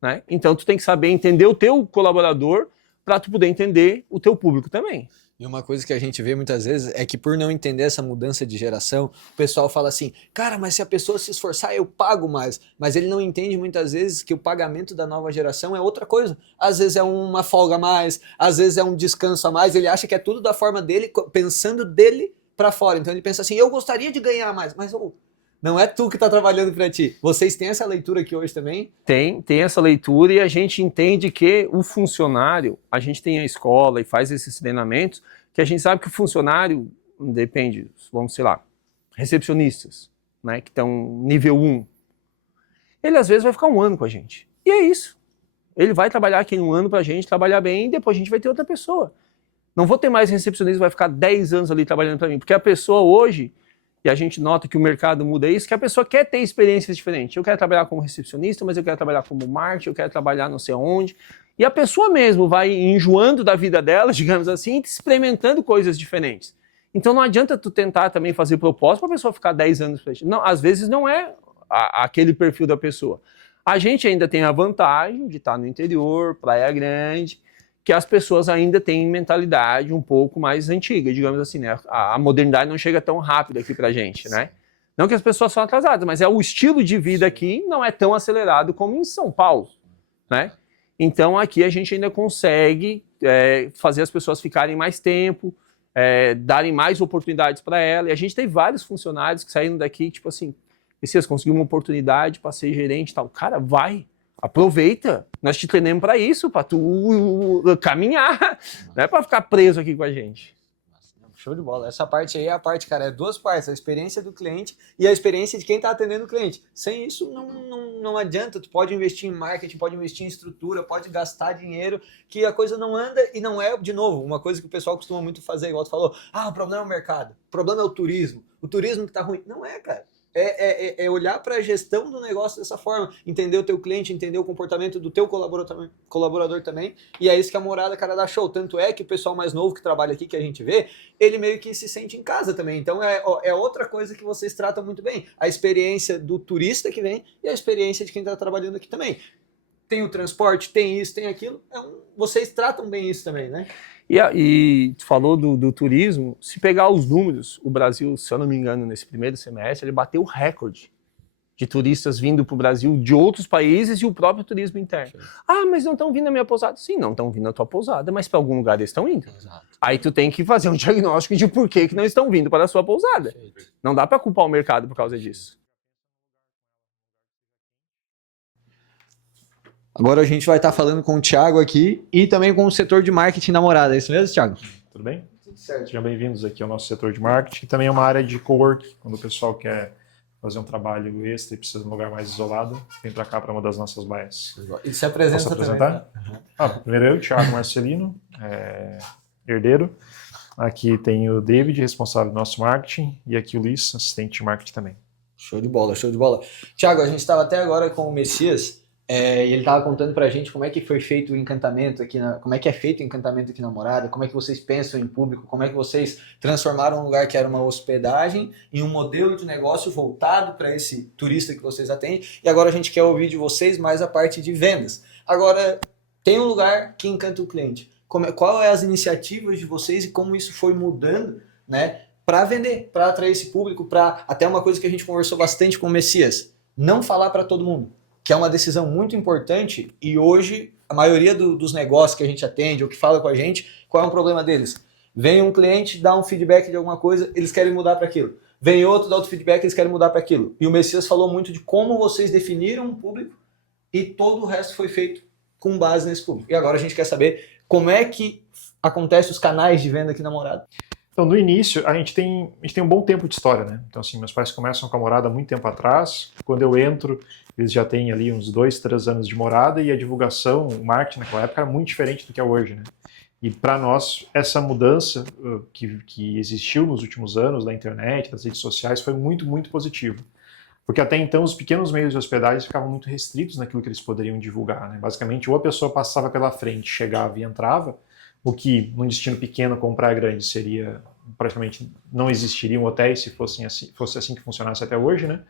né? Então tu tem que saber entender o teu colaborador para tu poder entender o teu público também. E uma coisa que a gente vê muitas vezes é que por não entender essa mudança de geração, o pessoal fala assim, cara, mas se a pessoa se esforçar eu pago mais. Mas ele não entende muitas vezes que o pagamento da nova geração é outra coisa. Às vezes é uma folga a mais, às vezes é um descanso a mais, ele acha que é tudo da forma dele, pensando dele para fora. Então ele pensa assim, eu gostaria de ganhar mais, mas não é tu que está trabalhando para ti. Vocês têm essa leitura aqui hoje também? Tem essa leitura e a gente entende que o funcionário, a gente tem a escola e faz esses treinamentos, que a gente sabe que o funcionário, depende, vamos, sei lá, recepcionistas, né, que estão nível 1, ele às vezes vai ficar 1 ano com a gente. E é isso. Ele vai trabalhar aqui 1 ano para a gente, trabalhar bem, e depois a gente vai ter outra pessoa. Não vou ter mais recepcionista que vai ficar 10 anos ali trabalhando para mim, porque a pessoa hoje... E a gente nota que o mercado muda isso, que a pessoa quer ter experiências diferentes. Eu quero trabalhar como recepcionista, mas eu quero trabalhar como marketing, eu quero trabalhar não sei onde. E a pessoa mesmo vai enjoando da vida dela, digamos assim, experimentando coisas diferentes. Então não adianta tu tentar também fazer propósito para a pessoa ficar 10 anos pra gente. Não, às vezes não é aquele perfil da pessoa. A gente ainda tem a vantagem de estar no interior, Praia Grande, que as pessoas ainda têm mentalidade um pouco mais antiga, digamos assim, né? A modernidade não chega tão rápido aqui pra gente, né? Não que as pessoas são atrasadas, mas o estilo de vida aqui não é tão acelerado como em São Paulo, né? Então aqui a gente ainda consegue fazer as pessoas ficarem mais tempo, darem mais oportunidades para ela. E a gente tem vários funcionários que saíram daqui, tipo assim, Messias, conseguiu uma oportunidade para ser gerente e tal. Cara, vai! Aproveita, nós te treinamos para isso, para tu caminhar, não é para ficar preso aqui com a gente. Show de bola. Essa parte aí é a parte, cara, é 2 partes, a experiência do cliente e a experiência de quem está atendendo o cliente. Sem isso, não adianta, tu pode investir em marketing, pode investir em estrutura, pode gastar dinheiro, que a coisa não anda e não é, de novo, uma coisa que o pessoal costuma muito fazer, igual tu falou, o problema é o mercado, o problema é o turismo que tá ruim. Não é, cara. É olhar para a gestão do negócio dessa forma, entender o teu cliente, entender o comportamento do teu colaborador também, e é isso que a Morada, cara, dá show. Tanto é que o pessoal mais novo que trabalha aqui, que a gente vê, ele meio que se sente em casa também. Então é outra coisa que vocês tratam muito bem, a experiência do turista que vem e a experiência de quem está trabalhando aqui também. Tem o transporte, tem isso, tem aquilo, vocês tratam bem isso também, né? E tu falou do turismo, se pegar os números, o Brasil, se eu não me engano, nesse primeiro semestre, ele bateu o recorde de turistas vindo para o Brasil de outros países e o próprio turismo interno. Mas não estão vindo na minha pousada. Sim, não estão vindo na tua pousada, mas para algum lugar eles estão indo. Exato. Aí tu tem que fazer um diagnóstico de por que não estão vindo para a sua pousada. Perfeito. Não dá para culpar o mercado por causa disso. Agora a gente vai estar falando com o Thiago aqui e também com o setor de marketing da Morada. É isso mesmo, Thiago? Tudo bem? Tudo certo. Sejam bem-vindos aqui ao nosso setor de marketing, que também é uma área de cowork. Quando o pessoal quer fazer um trabalho extra e precisa de um lugar mais isolado, vem para cá para uma das nossas baias. E se apresenta. Posso apresentar? Também? Primeiro eu, Thiago Marcelino, herdeiro. Aqui tem o David, responsável do nosso marketing, e aqui o Luiz, assistente de marketing também. Show de bola, show de bola. Thiago, a gente estava até agora com o Messias, e ele estava contando pra gente como é que foi feito o encantamento aqui, como é que é feito o encantamento aqui na Morada, como é que vocês pensam em público, como é que vocês transformaram um lugar que era uma hospedagem em um modelo de negócio voltado para esse turista que vocês atendem, e agora a gente quer ouvir de vocês mais a parte de vendas. Agora, tem um lugar que encanta o cliente. Qual é as iniciativas de vocês e como isso foi mudando, né, para vender, para atrair esse público, para até uma coisa que a gente conversou bastante com o Messias, não falar para todo mundo, que é uma decisão muito importante, e hoje a maioria dos negócios que a gente atende ou que fala com a gente, qual é o problema deles? Vem um cliente, dá um feedback de alguma coisa, eles querem mudar para aquilo. Vem outro, dá outro feedback, eles querem mudar para aquilo. E o Messias falou muito de como vocês definiram um público e todo o resto foi feito com base nesse público. E agora a gente quer saber como é que acontece os canais de venda aqui na Morada. Então, no início, a gente tem um bom tempo de história, né? Então, assim, meus pais começam com a morada há muito tempo atrás. Quando eu entro, eles já têm ali uns 2, 3 anos de morada e a divulgação, o marketing naquela época era muito diferente do que é hoje, né? E para nós, essa mudança que existiu nos últimos anos da internet, das redes sociais, foi muito, muito positiva. Porque até então os pequenos meios de hospedagem ficavam muito restritos naquilo que eles poderiam divulgar, né? Basicamente, ou a pessoa passava pela frente, chegava e entrava, o que num destino pequeno como Praia Grande seria, praticamente não existiriam hotéis se fosse assim que funcionasse até hoje, né?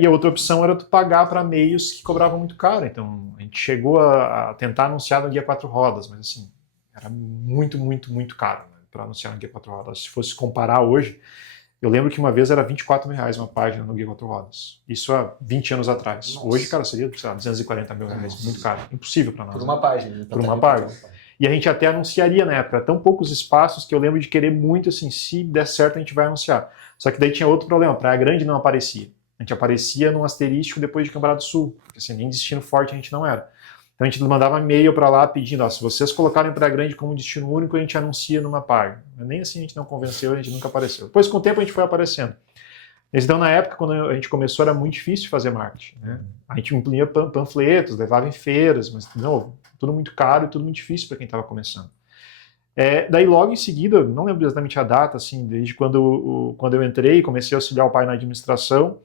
E a outra opção era tu pagar para meios que cobravam muito caro. Então a gente chegou a tentar anunciar no Guia 4 Rodas, mas assim, era muito, muito, muito caro, né, para anunciar no Guia 4 Rodas. Se fosse comparar hoje, eu lembro que uma vez era R$ 24.000 uma página no Guia 4 Rodas. Isso há 20 anos atrás. Nossa. Hoje, cara, seria, sei lá, R$ 240.000, muito caro. Impossível para nós. Por uma página. Né? Por uma página. E a gente até anunciaria na época, tão poucos espaços que eu lembro de querer muito, assim, se der certo a gente vai anunciar. Só que daí tinha outro problema, Praia Grande não aparecia. A gente aparecia num asterístico depois de Cambará do Sul, porque assim, nem destino forte a gente não era. Então a gente mandava e-mail para lá pedindo, ó, se vocês colocarem Praia Grande como destino único, a gente anuncia numa página. Nem assim a gente não convenceu, a gente nunca apareceu. Depois, com o tempo, a gente foi aparecendo. Então, na época, quando a gente começou, era muito difícil fazer marketing, né? A gente imprimia panfletos, levava em feiras, mas, de novo, tudo muito caro e tudo muito difícil para quem estava começando. Daí, logo em seguida, não lembro exatamente a data, assim, desde quando eu entrei e comecei a auxiliar o pai na administração,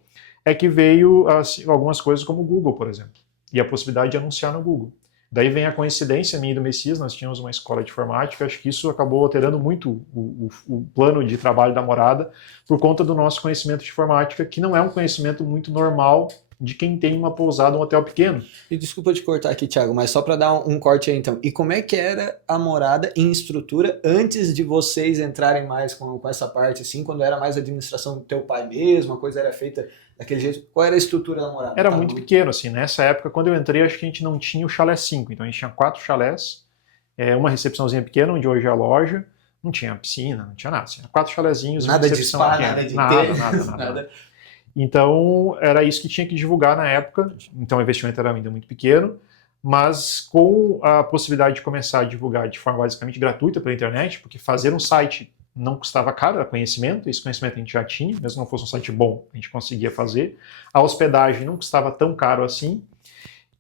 é que veio assim, algumas coisas como o Google, por exemplo, e a possibilidade de anunciar no Google. Daí vem a coincidência minha e do Messias, nós tínhamos uma escola de informática, acho que isso acabou alterando muito o plano de trabalho da morada, por conta do nosso conhecimento de informática, que não é um conhecimento muito normal de quem tem uma pousada, um hotel pequeno. E desculpa te cortar aqui, Thiago, mas só para dar um corte aí então. E como é que era a morada em estrutura antes de vocês entrarem mais com essa parte, assim, quando era mais administração do teu pai mesmo, a coisa era feita daquele jeito? Qual era a estrutura da morada? Era muito pequeno, assim. Nessa época, quando eu entrei, acho que a gente não tinha o chalé 5. Então a gente tinha 4 chalés, uma recepçãozinha pequena, onde hoje é a loja, não tinha piscina, não tinha nada. Assim, 4 chalézinhos, nada uma recepção de spa, pequena. Nada. Então, era isso que tinha que divulgar na época. Então, o investimento era ainda muito pequeno, mas com a possibilidade de começar a divulgar de forma basicamente gratuita pela internet, porque fazer um site não custava caro, era conhecimento, esse conhecimento a gente já tinha, mesmo que não fosse um site bom, a gente conseguia fazer. A hospedagem não custava tão caro assim,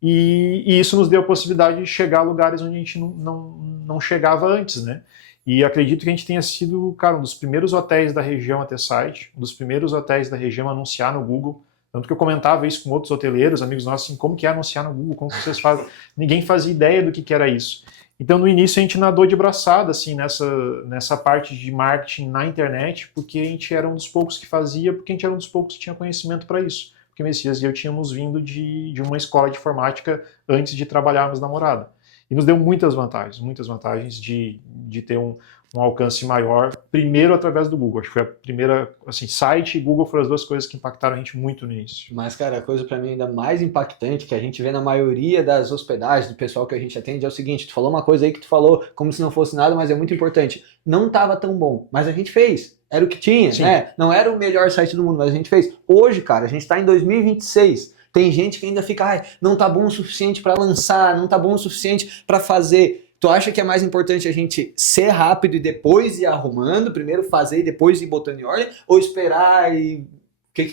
e isso nos deu a possibilidade de chegar a lugares onde a gente não chegava antes, né? E acredito que a gente tenha sido, cara, um dos primeiros hotéis da região a ter site, um dos primeiros hotéis da região a anunciar no Google. Tanto que eu comentava isso com outros hoteleiros, amigos nossos, assim, como que é anunciar no Google, como que vocês fazem? Ninguém fazia ideia do que era isso. Então, no início, a gente nadou de braçada, assim, nessa parte de marketing na internet, porque a gente era um dos poucos que fazia, porque a gente era um dos poucos que tinha conhecimento para isso. Porque Messias e eu tínhamos vindo de uma escola de informática antes de trabalharmos na morada. E nos deu muitas vantagens de ter um alcance maior, primeiro através do Google. Acho que foi a primeira, assim, site e Google foram as duas coisas que impactaram a gente muito no início. Mas, cara, a coisa para mim ainda mais impactante que a gente vê na maioria das hospedagens, do pessoal que a gente atende, é o seguinte: tu falou uma coisa aí que tu falou como se não fosse nada, mas é muito importante. Não estava tão bom, mas a gente fez. Era o que tinha, sim, né? Não era o melhor site do mundo, mas a gente fez. Hoje, cara, a gente está em 2026. Tem gente que ainda fica, não tá bom o suficiente para lançar, não tá bom o suficiente para fazer. Tu acha que é mais importante a gente ser rápido e depois ir arrumando, primeiro fazer e depois ir botando em ordem, ou esperar e...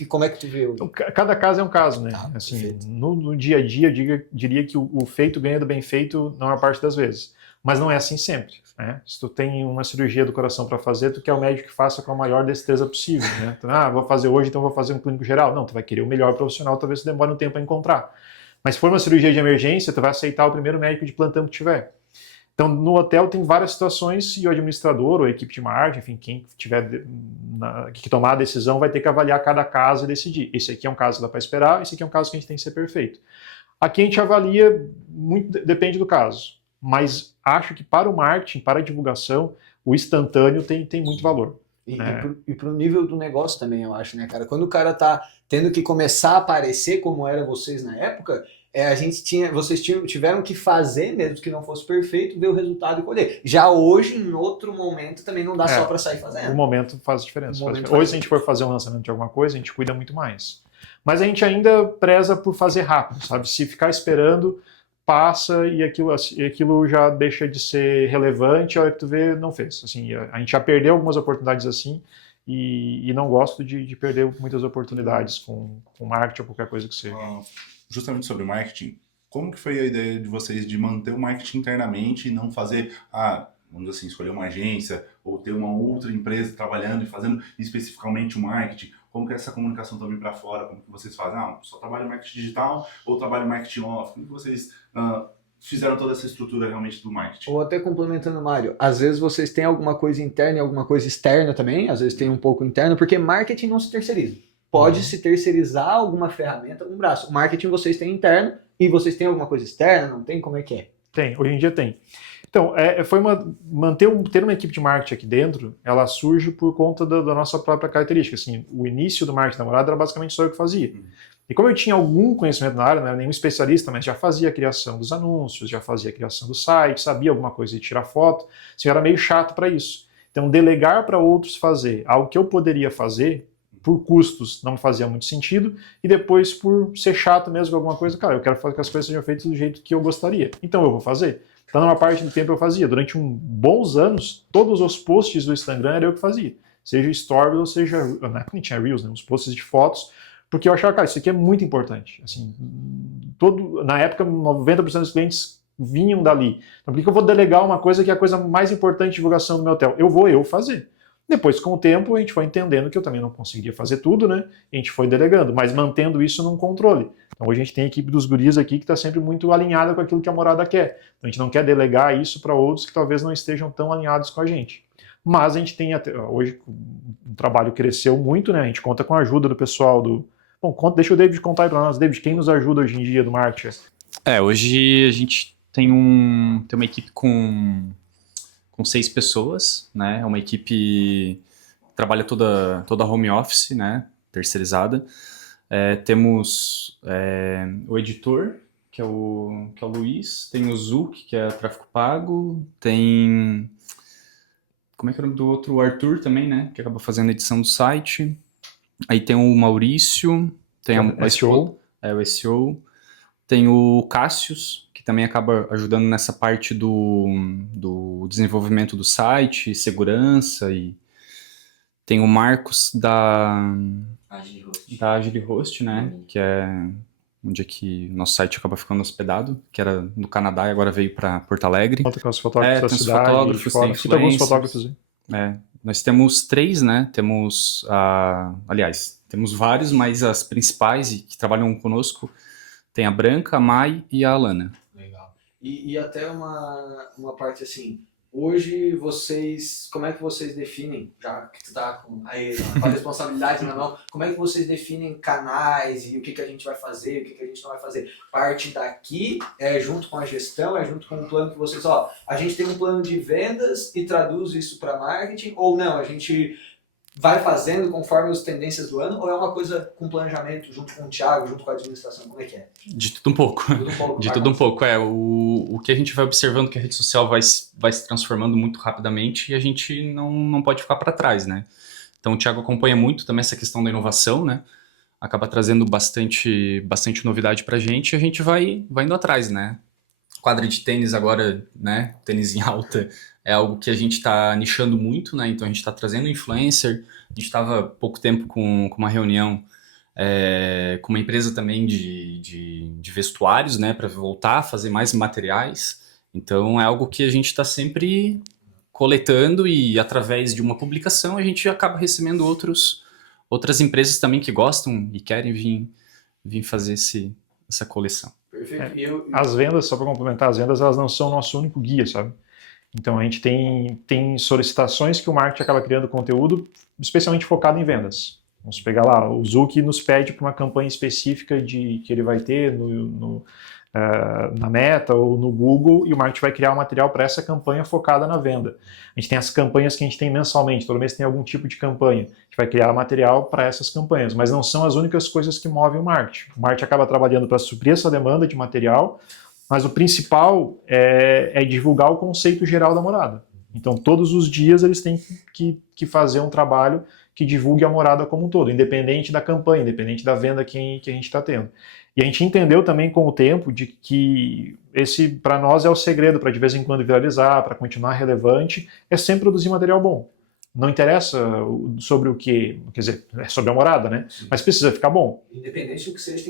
Como é que tu vê? Então, cada caso é um caso, né? Assim, no dia a dia, eu diria que o feito ganha do bem feito na maior parte das vezes. Mas não é assim sempre, né? Se tu tem uma cirurgia do coração para fazer, tu quer o médico que faça com a maior destreza possível, né? Então, vou fazer hoje, então vou fazer um clínico geral. Não, tu vai querer o melhor profissional, talvez tu demore um tempo a encontrar. Mas se for uma cirurgia de emergência, tu vai aceitar o primeiro médico de plantão que tiver. Então, no hotel tem várias situações e o administrador ou a equipe de marketing, enfim, quem tiver que tomar a decisão vai ter que avaliar cada caso e decidir. Esse aqui é um caso que dá para esperar, esse aqui é um caso que a gente tem que ser perfeito. Aqui a gente avalia, muito depende do caso. Mas acho que para o marketing, para a divulgação, o instantâneo tem muito valor. E para o nível do negócio também, eu acho, né, cara? Quando o cara tá tendo que começar a aparecer como era vocês na época, vocês tiveram que fazer, mesmo que não fosse perfeito, ver o resultado e colher. Já hoje, em outro momento, também não dá só para sair fazendo. O momento faz diferença. Hoje, se a gente for fazer um lançamento de alguma coisa, a gente cuida muito mais. Mas a gente ainda preza por fazer rápido, sabe? Se ficar esperando... passa e aquilo já deixa de ser relevante, a hora que tu vê, não fez. Assim, a gente já perdeu algumas oportunidades assim, e não gosto de perder muitas oportunidades com marketing ou qualquer coisa que seja. Justamente sobre marketing, como que foi a ideia de vocês de manter o marketing internamente e não fazer, vamos dizer assim, escolher uma agência ou ter uma outra empresa trabalhando e fazendo especificamente o marketing? Como que é essa comunicação também para fora? Como que vocês fazem? Só trabalho em marketing digital ou trabalho em marketing off? Como que vocês fizeram toda essa estrutura realmente do marketing? Ou até complementando, Mário, às vezes vocês têm alguma coisa interna e alguma coisa externa também, às vezes tem um pouco interno, porque marketing não se terceiriza. Pode se terceirizar alguma ferramenta, algum braço. O marketing vocês têm interno e vocês têm alguma coisa externa, não tem? Como é que é? Tem, hoje em dia tem. Então, ter uma equipe de marketing aqui dentro, ela surge por conta da nossa própria característica. Assim, o início do marketing da Morada era basicamente só eu que fazia. E como eu tinha algum conhecimento na área, não era nenhum especialista, mas já fazia a criação dos anúncios, já fazia a criação do site, sabia alguma coisa de tirar foto, assim, eu era meio chato para isso. Então, delegar para outros fazer algo que eu poderia fazer, por custos, não fazia muito sentido, e depois por ser chato mesmo com alguma coisa, cara, eu quero fazer que as coisas sejam feitas do jeito que eu gostaria. Então eu vou fazer. Então, numa parte do tempo eu fazia. Durante bons anos, todos os posts do Instagram era eu que fazia. Seja Stories ou seja... Na época nem tinha Reels, né? Os posts de fotos, porque eu achava, cara, isso aqui é muito importante. Assim, na época, 90% dos clientes vinham dali. Então, por que eu vou delegar uma coisa que é a coisa mais importante de divulgação do meu hotel? Eu vou fazer. Depois, com o tempo, a gente foi entendendo que eu também não conseguiria fazer tudo, né? A gente foi delegando, mas mantendo isso num controle. Então, hoje a gente tem a equipe dos guris aqui que está sempre muito alinhada com aquilo que a Morada quer. Então, a gente não quer delegar isso para outros que talvez não estejam tão alinhados com a gente. Mas a gente tem, hoje, o trabalho cresceu muito, né? A gente conta com a ajuda do pessoal do... Bom, deixa o David contar aí para nós. David, quem nos ajuda hoje em dia do marketing? Hoje a gente tem uma equipe com 6 pessoas, né? É uma equipe que trabalha toda home office, né? Terceirizada. Temos o editor, que é o Luiz, tem o Zuc, que é tráfego pago, tem... Como é que é o nome do outro? O Arthur também, né? Que acaba fazendo a edição do site. Aí tem o Maurício, tem o SEO. O SEO. Tem o Cássius, que também acaba ajudando nessa parte do desenvolvimento do site, segurança, e tem o Marcos da Agile Host, né, que é onde é que o nosso site acaba ficando hospedado, que era no Canadá e agora veio para Porto Alegre. Conta com os fotógrafos da tem cidade, os fotógrafos, tem aqui tem alguns fotógrafos. Nós temos 3, né, temos, aliás, temos vários, mas as principais e que trabalham conosco, tem a Branca, a Mai e a Alana. Legal. E até uma parte assim, hoje vocês, como é que vocês definem, já que tu tá com a responsabilidade na mão, como é que vocês definem canais e o que a gente vai fazer, o que a gente não vai fazer? Parte daqui junto com a gestão, junto com o plano que vocês, a gente tem um plano de vendas e traduz isso para marketing, ou não, a gente vai fazendo conforme as tendências do ano, ou é uma coisa com planejamento, junto com o Thiago, junto com a administração? Como é que é? De tudo um pouco. De tudo um pouco. O que a gente vai observando que a rede social vai se transformando muito rapidamente e a gente não pode ficar para trás, né? Então o Thiago acompanha muito também essa questão da inovação, né? Acaba trazendo bastante novidade para a gente e a gente vai indo atrás, né? Quadra de tênis agora, né? Tênis em alta. É algo que a gente está nichando muito, né? Então a gente está trazendo influencer. A gente estava há pouco tempo com uma reunião com uma empresa também de vestuários, né? Para voltar a fazer mais materiais. Então é algo que a gente está sempre coletando e através de uma publicação a gente acaba recebendo outras empresas também que gostam e querem vir fazer essa coleção. Perfeito. As vendas, só para complementar, as vendas elas não são o nosso único guia, sabe? Então a gente tem solicitações que o marketing acaba criando conteúdo especialmente focado em vendas. Vamos pegar lá, o Zuc nos pede para uma campanha específica que ele vai ter na Meta ou no Google e o marketing vai criar um material para essa campanha focada na venda. A gente tem as campanhas que a gente tem mensalmente, todo mês tem algum tipo de campanha. A gente vai criar material para essas campanhas, mas não são as únicas coisas que movem o marketing. O marketing acaba trabalhando para suprir essa demanda de material, mas o principal é divulgar o conceito geral da Morada. Então, todos os dias eles têm que fazer um trabalho que divulgue a Morada como um todo, independente da campanha, independente da venda que a gente está tendo. E a gente entendeu também com o tempo de que esse, para nós, é o segredo para de vez em quando viralizar, para continuar relevante, é sempre produzir material bom. Não interessa sobre o que, quer dizer, é sobre a morada, né? Mas precisa ficar bom. Independente do que seja,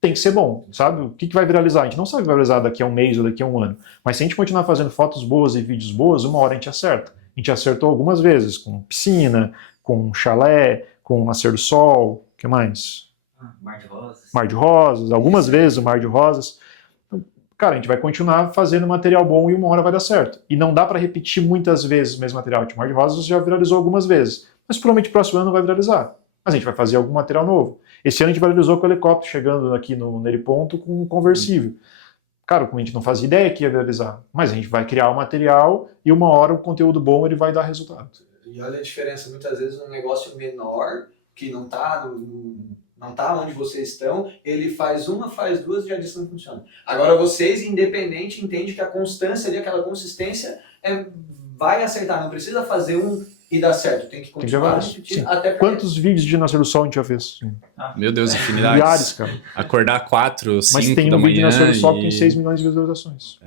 Tem que ser bom, sabe? O que vai viralizar? A gente não sabe viralizar daqui a um mês ou daqui a um ano. Mas se a gente continuar fazendo fotos boas e vídeos boas, uma hora a gente acerta. A gente acertou algumas vezes, com piscina, com chalé, com nascer do sol, o que mais? Mar de Rosas. Mar de Rosas, algumas vezes o Mar de Rosas. Então, cara, a gente vai continuar fazendo material bom e uma hora vai dar certo. E não dá para repetir muitas vezes o mesmo material. O Mar de Rosas já viralizou algumas vezes, mas provavelmente o próximo ano não vai viralizar. Mas a gente vai fazer algum material novo. Esse ano a gente viralizou com o helicóptero chegando aqui no Neriponto com um conversível. Cara, como a gente não fazia ideia que ia viralizar, mas a gente vai criar o material e uma hora o conteúdo bom ele vai dar resultado. E olha a diferença, muitas vezes um negócio menor, que não está onde vocês estão, ele faz uma, faz duas e já disse que não funciona. Agora vocês, independente, entendem que a constância ali, aquela consistência, vai acertar, não precisa fazer um e dar certo, tem que continuar repetindo até porque... Quantos vídeos de Nascer do Sol a gente já fez? Meu Deus, infinidades. Milhares, cara. Acordar 4, 5 Mas tem da um vídeo de manhã Nascer do Sol e... que tem 6 milhões de visualizações.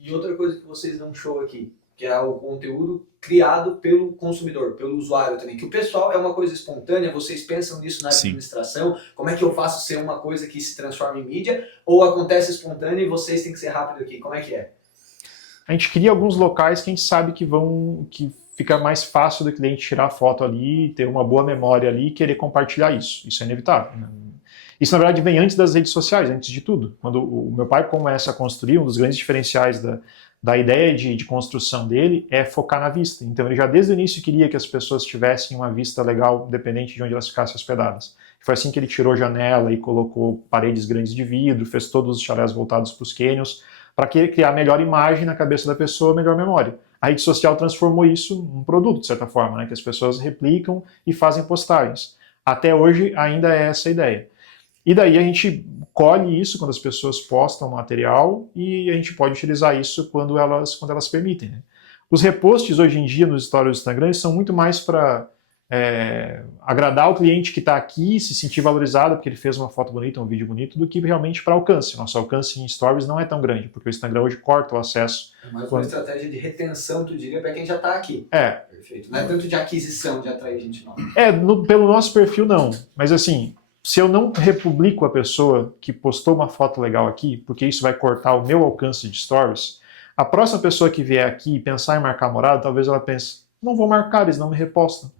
E outra coisa que vocês dão show aqui, que é o conteúdo criado pelo consumidor, pelo usuário também. Que o pessoal é uma coisa espontânea, vocês pensam nisso na administração, como é que eu faço ser uma coisa que se transforma em mídia, ou acontece espontâneo e vocês têm que ser rápido aqui, como é que é? A gente cria alguns locais que a gente sabe que fica mais fácil do cliente tirar a foto ali, ter uma boa memória ali e querer compartilhar isso. Isso é inevitável. Isso, na verdade, vem antes das redes sociais, antes de tudo. Quando o meu pai começa a construir, um dos grandes diferenciais da ideia de construção dele é focar na vista. Então, ele já desde o início queria que as pessoas tivessem uma vista legal, independente de onde elas ficassem hospedadas. Foi assim que ele tirou janela e colocou paredes grandes de vidro, fez todos os chalés voltados para os cânions, para criar melhor imagem na cabeça da pessoa, melhor memória. A rede social transformou isso num produto, de certa forma, né, que as pessoas replicam e fazem postagens. Até hoje ainda é essa a ideia. E daí a gente colhe isso quando as pessoas postam material e a gente pode utilizar isso quando elas permitem. Né? Os reposts hoje em dia nos stories do Instagram são muito mais para agradar o cliente que está aqui, se sentir valorizado porque ele fez uma foto bonita, um vídeo bonito, do que realmente para alcance. Nosso alcance em stories não é tão grande, porque o Instagram hoje corta o acesso. É mais uma estratégia de retenção, tu diria, para quem já está aqui. Perfeito. Não é tanto de aquisição, de atrair gente nova. Pelo nosso perfil não, mas assim, se eu não republico a pessoa que postou uma foto legal aqui, porque isso vai cortar o meu alcance de stories, a próxima pessoa que vier aqui e pensar em marcar morada, talvez ela pense, não vou marcar, eles não me repostam.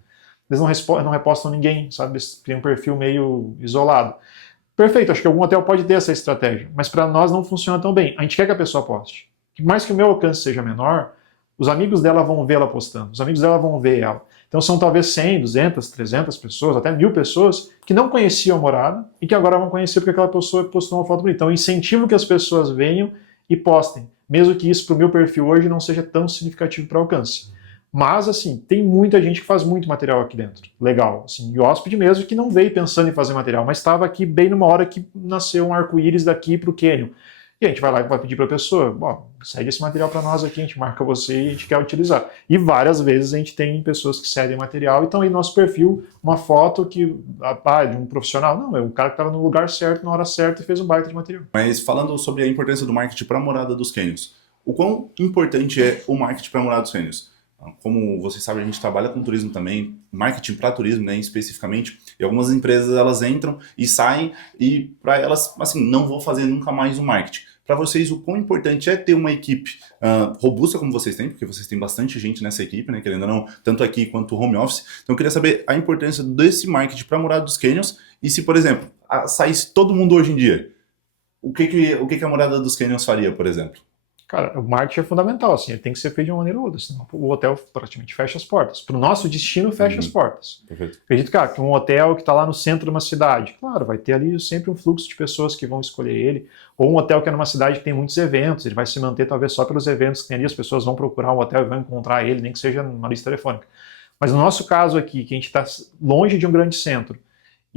Eles não repostam ninguém, sabe? Tem um perfil meio isolado. Perfeito, acho que algum hotel pode ter essa estratégia, mas para nós não funciona tão bem. A gente quer que a pessoa poste. Por mais que o meu alcance seja menor, os amigos dela vão ver ela postando, os amigos dela vão ver ela. Então são talvez 100, 200, 300 pessoas, até 1000 pessoas que não conheciam a morada e que agora vão conhecer porque aquela pessoa postou uma foto bonita. Então eu incentivo que as pessoas venham e postem, mesmo que isso para o meu perfil hoje não seja tão significativo para o alcance. Mas, assim, tem muita gente que faz muito material aqui dentro. Legal. Assim, e o hóspede mesmo que não veio pensando em fazer material, mas estava aqui bem numa hora que nasceu um arco-íris daqui para o cânion. E a gente vai lá e vai pedir para a pessoa, segue esse material para nós aqui, a gente marca você e a gente quer utilizar. E várias vezes a gente tem pessoas que cedem material e estão aí no nosso perfil uma foto de um profissional. Não, é o cara que estava no lugar certo, na hora certa e fez um baita de material. Mas falando sobre a importância do marketing para a morada dos cânions, o quão importante é o marketing para a morada dos cânions? Como vocês sabem, a gente trabalha com turismo também, marketing para turismo, né, especificamente, e algumas empresas elas entram e saem e para elas, assim, não vou fazer nunca mais o marketing. Para vocês, o quão importante é ter uma equipe robusta como vocês têm, porque vocês têm bastante gente nessa equipe, né, querendo ou não, tanto aqui quanto home office. Então eu queria saber a importância desse marketing para a morada dos cânions e se, por exemplo, saísse todo mundo hoje em dia, o que a morada dos cânions faria, por exemplo? Cara, o marketing é fundamental, assim, ele tem que ser feito de uma maneira ou outra, senão o hotel praticamente fecha as portas. Para o nosso destino, fecha as portas. Perfeito. Acredito, cara, que um hotel que está lá no centro de uma cidade, claro, vai ter ali sempre um fluxo de pessoas que vão escolher ele, ou um hotel que é numa cidade que tem muitos eventos, ele vai se manter talvez só pelos eventos que tem ali, as pessoas vão procurar um hotel e vão encontrar ele, nem que seja numa lista telefônica. Mas no nosso caso aqui, que a gente está longe de um grande centro,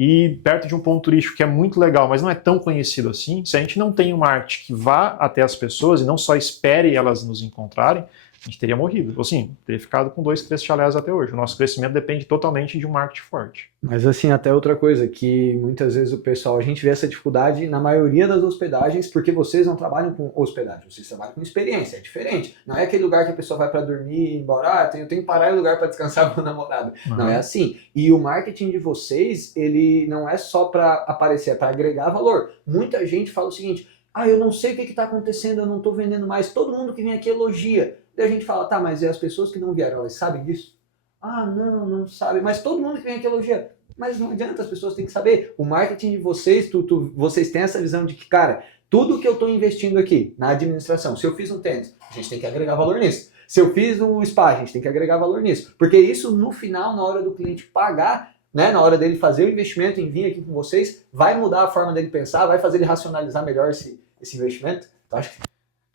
e perto de um ponto turístico que é muito legal, mas não é tão conhecido assim, se a gente não tem um marketing que vá até as pessoas e não só espere elas nos encontrarem, a gente teria morrido. Ou sim, teria ficado com 2, 3 chalés até hoje. O nosso crescimento depende totalmente de um marketing forte. Mas assim, até outra coisa, que muitas vezes o pessoal, a gente vê essa dificuldade na maioria das hospedagens, porque vocês não trabalham com hospedagem, vocês trabalham com experiência, é diferente. Não é aquele lugar que a pessoa vai para dormir e ir embora, eu tenho que parar em lugar para descansar com o namorado. Não é assim. E o marketing de vocês, ele não é só para aparecer, é para agregar valor. Muita gente fala o seguinte, eu não sei o que está acontecendo, eu não estou vendendo mais, todo mundo que vem aqui elogia. Daí a gente fala, tá, mas e as pessoas que não vieram, elas sabem disso? Não sabe, mas todo mundo que vem aqui elogia. Mas não adianta, as pessoas têm que saber. O marketing de vocês, vocês têm essa visão de que, cara, tudo que eu estou investindo aqui na administração, se eu fiz um tênis, a gente tem que agregar valor nisso. Se eu fiz um spa, a gente tem que agregar valor nisso. Porque isso, no final, na hora do cliente pagar, né, na hora dele fazer o investimento em vir aqui com vocês, vai mudar a forma dele pensar, vai fazer ele racionalizar melhor esse investimento. Então, acho que...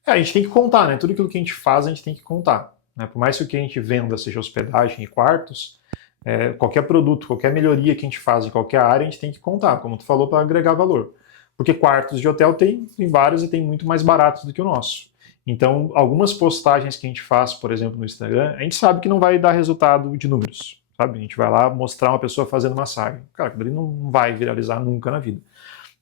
A gente tem que contar, né? Tudo aquilo que a gente faz, a gente tem que contar. Né? Por mais que o que a gente venda seja hospedagem e quartos, qualquer produto, qualquer melhoria que a gente faz em qualquer área, a gente tem que contar, como tu falou, para agregar valor. Porque quartos de hotel tem vários e tem muito mais baratos do que o nosso. Então, algumas postagens que a gente faz, por exemplo, no Instagram, a gente sabe que não vai dar resultado de números. Sabe? A gente vai lá mostrar uma pessoa fazendo massagem. Cara, aquilo ali não vai viralizar nunca na vida.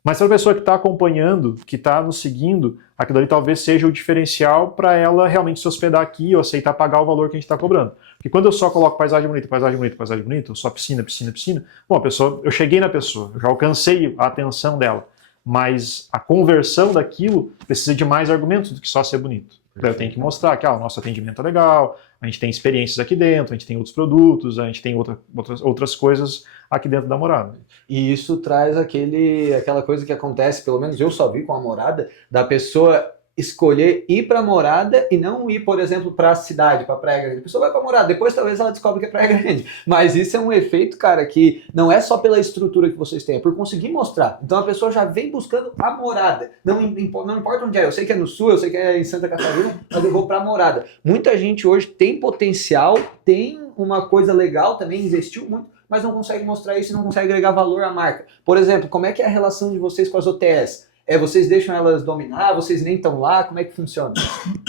Mas se a pessoa que está acompanhando, que está nos seguindo, aquilo ali talvez seja o diferencial para ela realmente se hospedar aqui ou aceitar pagar o valor que a gente está cobrando. Porque quando eu só coloco paisagem bonita, paisagem bonita, paisagem bonita, só piscina, piscina, piscina, bom, a pessoa, eu cheguei na pessoa, eu já alcancei a atenção dela, mas a conversão daquilo precisa de mais argumentos do que só ser bonito. Então eu tenho que mostrar que o nosso atendimento é legal, a gente tem experiências aqui dentro, a gente tem outros produtos, a gente tem outras coisas aqui dentro da morada. E isso traz aquela coisa que acontece, pelo menos eu só vi com a morada, da pessoa escolher ir para a morada e não ir, por exemplo, para a cidade, para a Praia Grande. A pessoa vai para a morada, depois talvez ela descobre que é Praia Grande. Mas isso é um efeito, cara, que não é só pela estrutura que vocês têm, é por conseguir mostrar. Então a pessoa já vem buscando a morada. Não importa onde é, eu sei que é no sul, eu sei que é em Santa Catarina, mas eu vou para a morada. Muita gente hoje tem potencial, tem uma coisa legal também, investiu muito, mas não consegue mostrar isso e não consegue agregar valor à marca. Por exemplo, como é que é a relação de vocês com as OTS? Vocês deixam elas dominar? Vocês nem estão lá? Como é que funciona?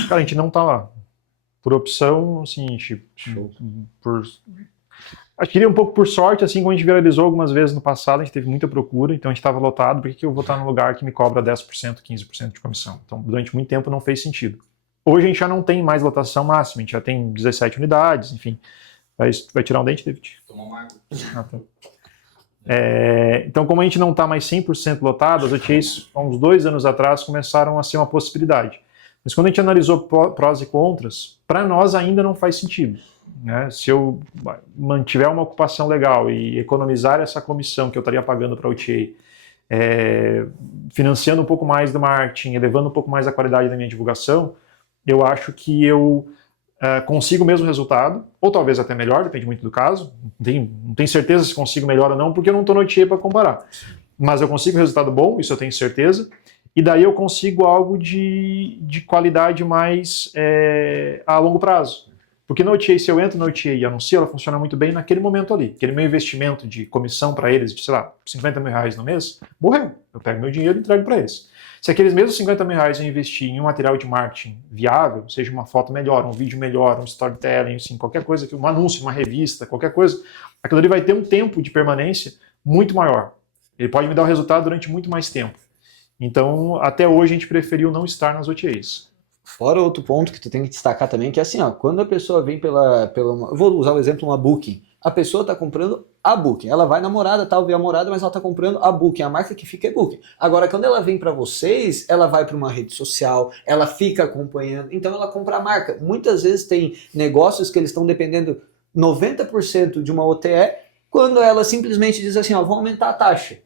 Cara, a gente não tá lá. Por opção, assim, acho que um pouco por sorte, assim, quando a gente viralizou algumas vezes no passado, a gente teve muita procura, então a gente estava lotado, por que eu vou estar num lugar que me cobra 10%, 15% de comissão? Então, durante muito tempo não fez sentido. Hoje a gente já não tem mais lotação máxima, a gente já tem 17 unidades, enfim. Vai tirar um dente, David? Tomar uma água. Tá. Então, como a gente não está mais 100% lotado, as OTAs, há uns 2 anos atrás, começaram a ser uma possibilidade. Mas quando a gente analisou prós e contras, para nós ainda não faz sentido. Né? Se eu mantiver uma ocupação legal e economizar essa comissão que eu estaria pagando para a OTA, financiando um pouco mais do marketing, elevando um pouco mais a qualidade da minha divulgação, eu acho que eu consigo o mesmo resultado, ou talvez até melhor, depende muito do caso. Não tenho certeza se consigo melhor ou não, porque eu não estou no OTA para comparar. Mas eu consigo um resultado bom, isso eu tenho certeza, e daí eu consigo algo de qualidade mais a longo prazo. Porque no OTA, se eu entro no OTA e anuncio, ela funciona muito bem naquele momento ali. Aquele meu investimento de comissão para eles, de, sei lá, 50 mil reais no mês, morreu. Eu pego meu dinheiro e entrego para eles. Se aqueles mesmos 50 mil reais eu investir em um material de marketing viável, seja uma foto melhor, um vídeo melhor, um storytelling, assim, qualquer coisa, um anúncio, uma revista, qualquer coisa, aquilo ali vai ter um tempo de permanência muito maior. Ele pode me dar o resultado durante muito mais tempo. Então, até hoje, a gente preferiu não estar nas OTAs. Fora outro ponto que tu tem que destacar também, que é assim, quando a pessoa vem eu vou usar o exemplo uma Booking, a pessoa está comprando a Booking, ela vai na morada, tal, vê a morada, mas ela está comprando a Booking, a marca que fica é Booking. Agora, quando ela vem para vocês, ela vai para uma rede social, ela fica acompanhando, então ela compra a marca. Muitas vezes tem negócios que eles estão dependendo 90% de uma OTE, quando ela simplesmente diz assim, vou aumentar a taxa.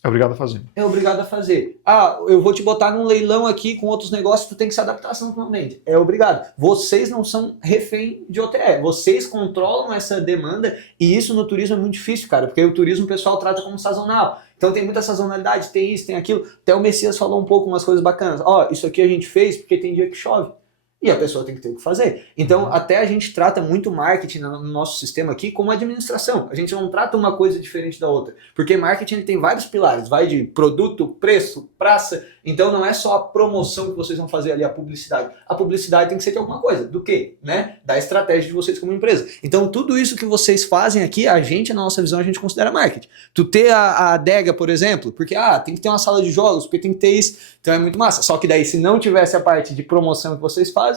É obrigado a fazer. É obrigado a fazer. Eu vou te botar num leilão aqui com outros negócios, tu tem que se adaptar naturalmente. É obrigado. Vocês não são refém de OTE. Vocês controlam essa demanda e isso no turismo é muito difícil, cara, porque o turismo o pessoal trata como sazonal. Então tem muita sazonalidade, tem isso, tem aquilo. Até o Messias falou um pouco umas coisas bacanas. Isso aqui a gente fez porque tem dia que chove. E a pessoa tem que ter o que fazer. Então, até a gente trata muito marketing no nosso sistema aqui como administração. A gente não trata uma coisa diferente da outra. Porque marketing ele tem vários pilares. Vai de produto, preço, praça. Então, não é só a promoção que vocês vão fazer ali, a publicidade. A publicidade tem que ser de alguma coisa. Do quê? Né? Da estratégia de vocês como empresa. Então, tudo isso que vocês fazem aqui, a gente, na nossa visão, a gente considera marketing. Tu ter a adega, por exemplo, porque tem que ter uma sala de jogos, porque tem que ter isso. Então, é muito massa. Só que daí, se não tivesse a parte de promoção que vocês fazem,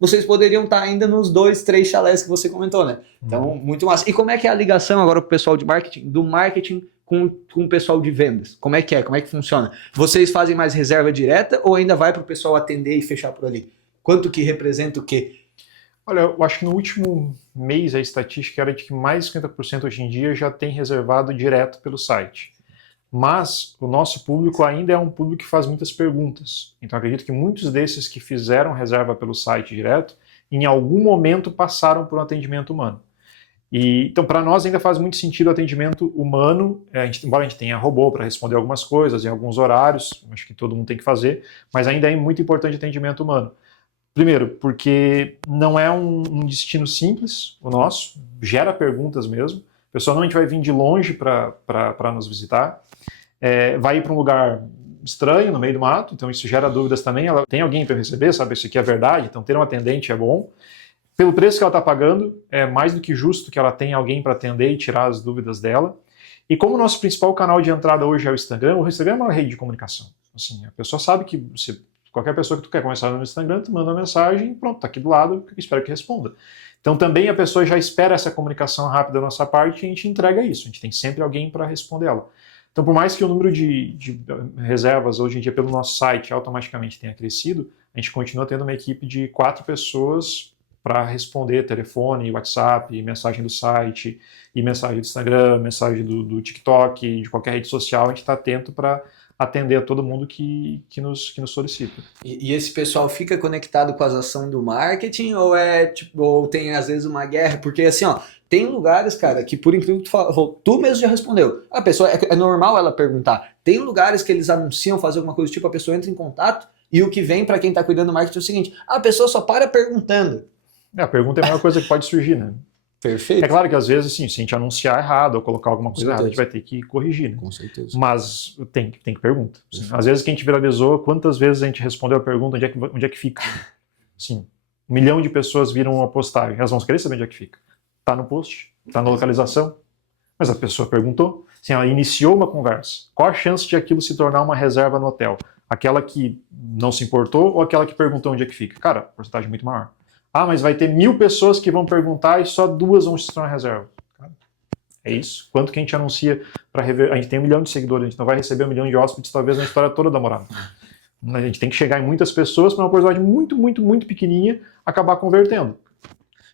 vocês poderiam estar ainda nos 2, 3 chalés que você comentou, né? Então, muito massa. E como é que é a ligação agora pro pessoal de marketing, do marketing com o pessoal de vendas? Como é que funciona? Vocês fazem mais reserva direta ou ainda vai pro pessoal atender e fechar por ali? Quanto que representa o quê? Olha, eu acho que no último mês a estatística era de que mais de 50% hoje em dia já tem reservado direto pelo site. Mas o nosso público ainda é um público que faz muitas perguntas. Então acredito que muitos desses que fizeram reserva pelo site direto, em algum momento passaram por um atendimento humano. Então para nós ainda faz muito sentido o atendimento humano, embora a gente tenha robô para responder algumas coisas em alguns horários, acho que todo mundo tem que fazer, mas ainda é muito importante o atendimento humano. Primeiro, porque não é um destino simples o nosso, gera perguntas mesmo. A pessoa normalmente vai vir de longe para nos visitar, vai ir para um lugar estranho, no meio do mato, então isso gera dúvidas também. Ela tem alguém para receber, sabe, isso aqui é verdade, então ter um atendente é bom. Pelo preço que ela está pagando, é mais do que justo que ela tenha alguém para atender e tirar as dúvidas dela. E como o nosso principal canal de entrada hoje é o Instagram é uma rede de comunicação. Assim, a pessoa sabe que qualquer pessoa que tu quer conversar no Instagram, tu manda uma mensagem e pronto, tá aqui do lado, espero que responda. Então também a pessoa já espera essa comunicação rápida da nossa parte e a gente entrega isso, a gente tem sempre alguém para responder ela. Então por mais que o número de reservas hoje em dia pelo nosso site automaticamente tenha crescido, a gente continua tendo uma equipe de 4 pessoas para responder telefone, WhatsApp, mensagem do site, e mensagem do Instagram, mensagem do TikTok, de qualquer rede social, a gente está atento para atender a todo mundo que nos solicita. E esse pessoal fica conectado com as ações do marketing ou tem às vezes uma guerra? Porque assim, tem lugares, cara, que por incrível que tu falou, tu mesmo já respondeu. A pessoa, é normal ela perguntar. Tem lugares que eles anunciam fazer alguma coisa do tipo, a pessoa entra em contato e o que vem para quem tá cuidando do marketing é o seguinte, a pessoa só para perguntando. A pergunta é a maior coisa que pode surgir, né? Perfeito. É claro que às vezes, assim, se a gente anunciar errado ou colocar alguma coisa errada, a gente vai ter que corrigir, né? Com certeza. Mas tem que pergunta. Assim, às vezes que a gente viralizou, quantas vezes a gente respondeu a pergunta onde é que fica? Assim, 1 milhão de pessoas viram uma postagem, elas vão querer saber onde é que fica. Tá no post, tá na localização, mas a pessoa perguntou, assim, ela iniciou uma conversa. Qual a chance de aquilo se tornar uma reserva no hotel? Aquela que não se importou ou aquela que perguntou onde é que fica? Cara, porcentagem muito maior. Mas vai ter 1000 pessoas que vão perguntar e só 2 vão se tornar reserva. É isso. Quanto que a gente anuncia para rever? A gente tem 1 milhão de seguidores, a gente não vai receber 1 milhão de hóspedes talvez na história toda da morada. A gente tem que chegar em muitas pessoas para uma porcentagem muito, muito, muito pequenininha acabar convertendo.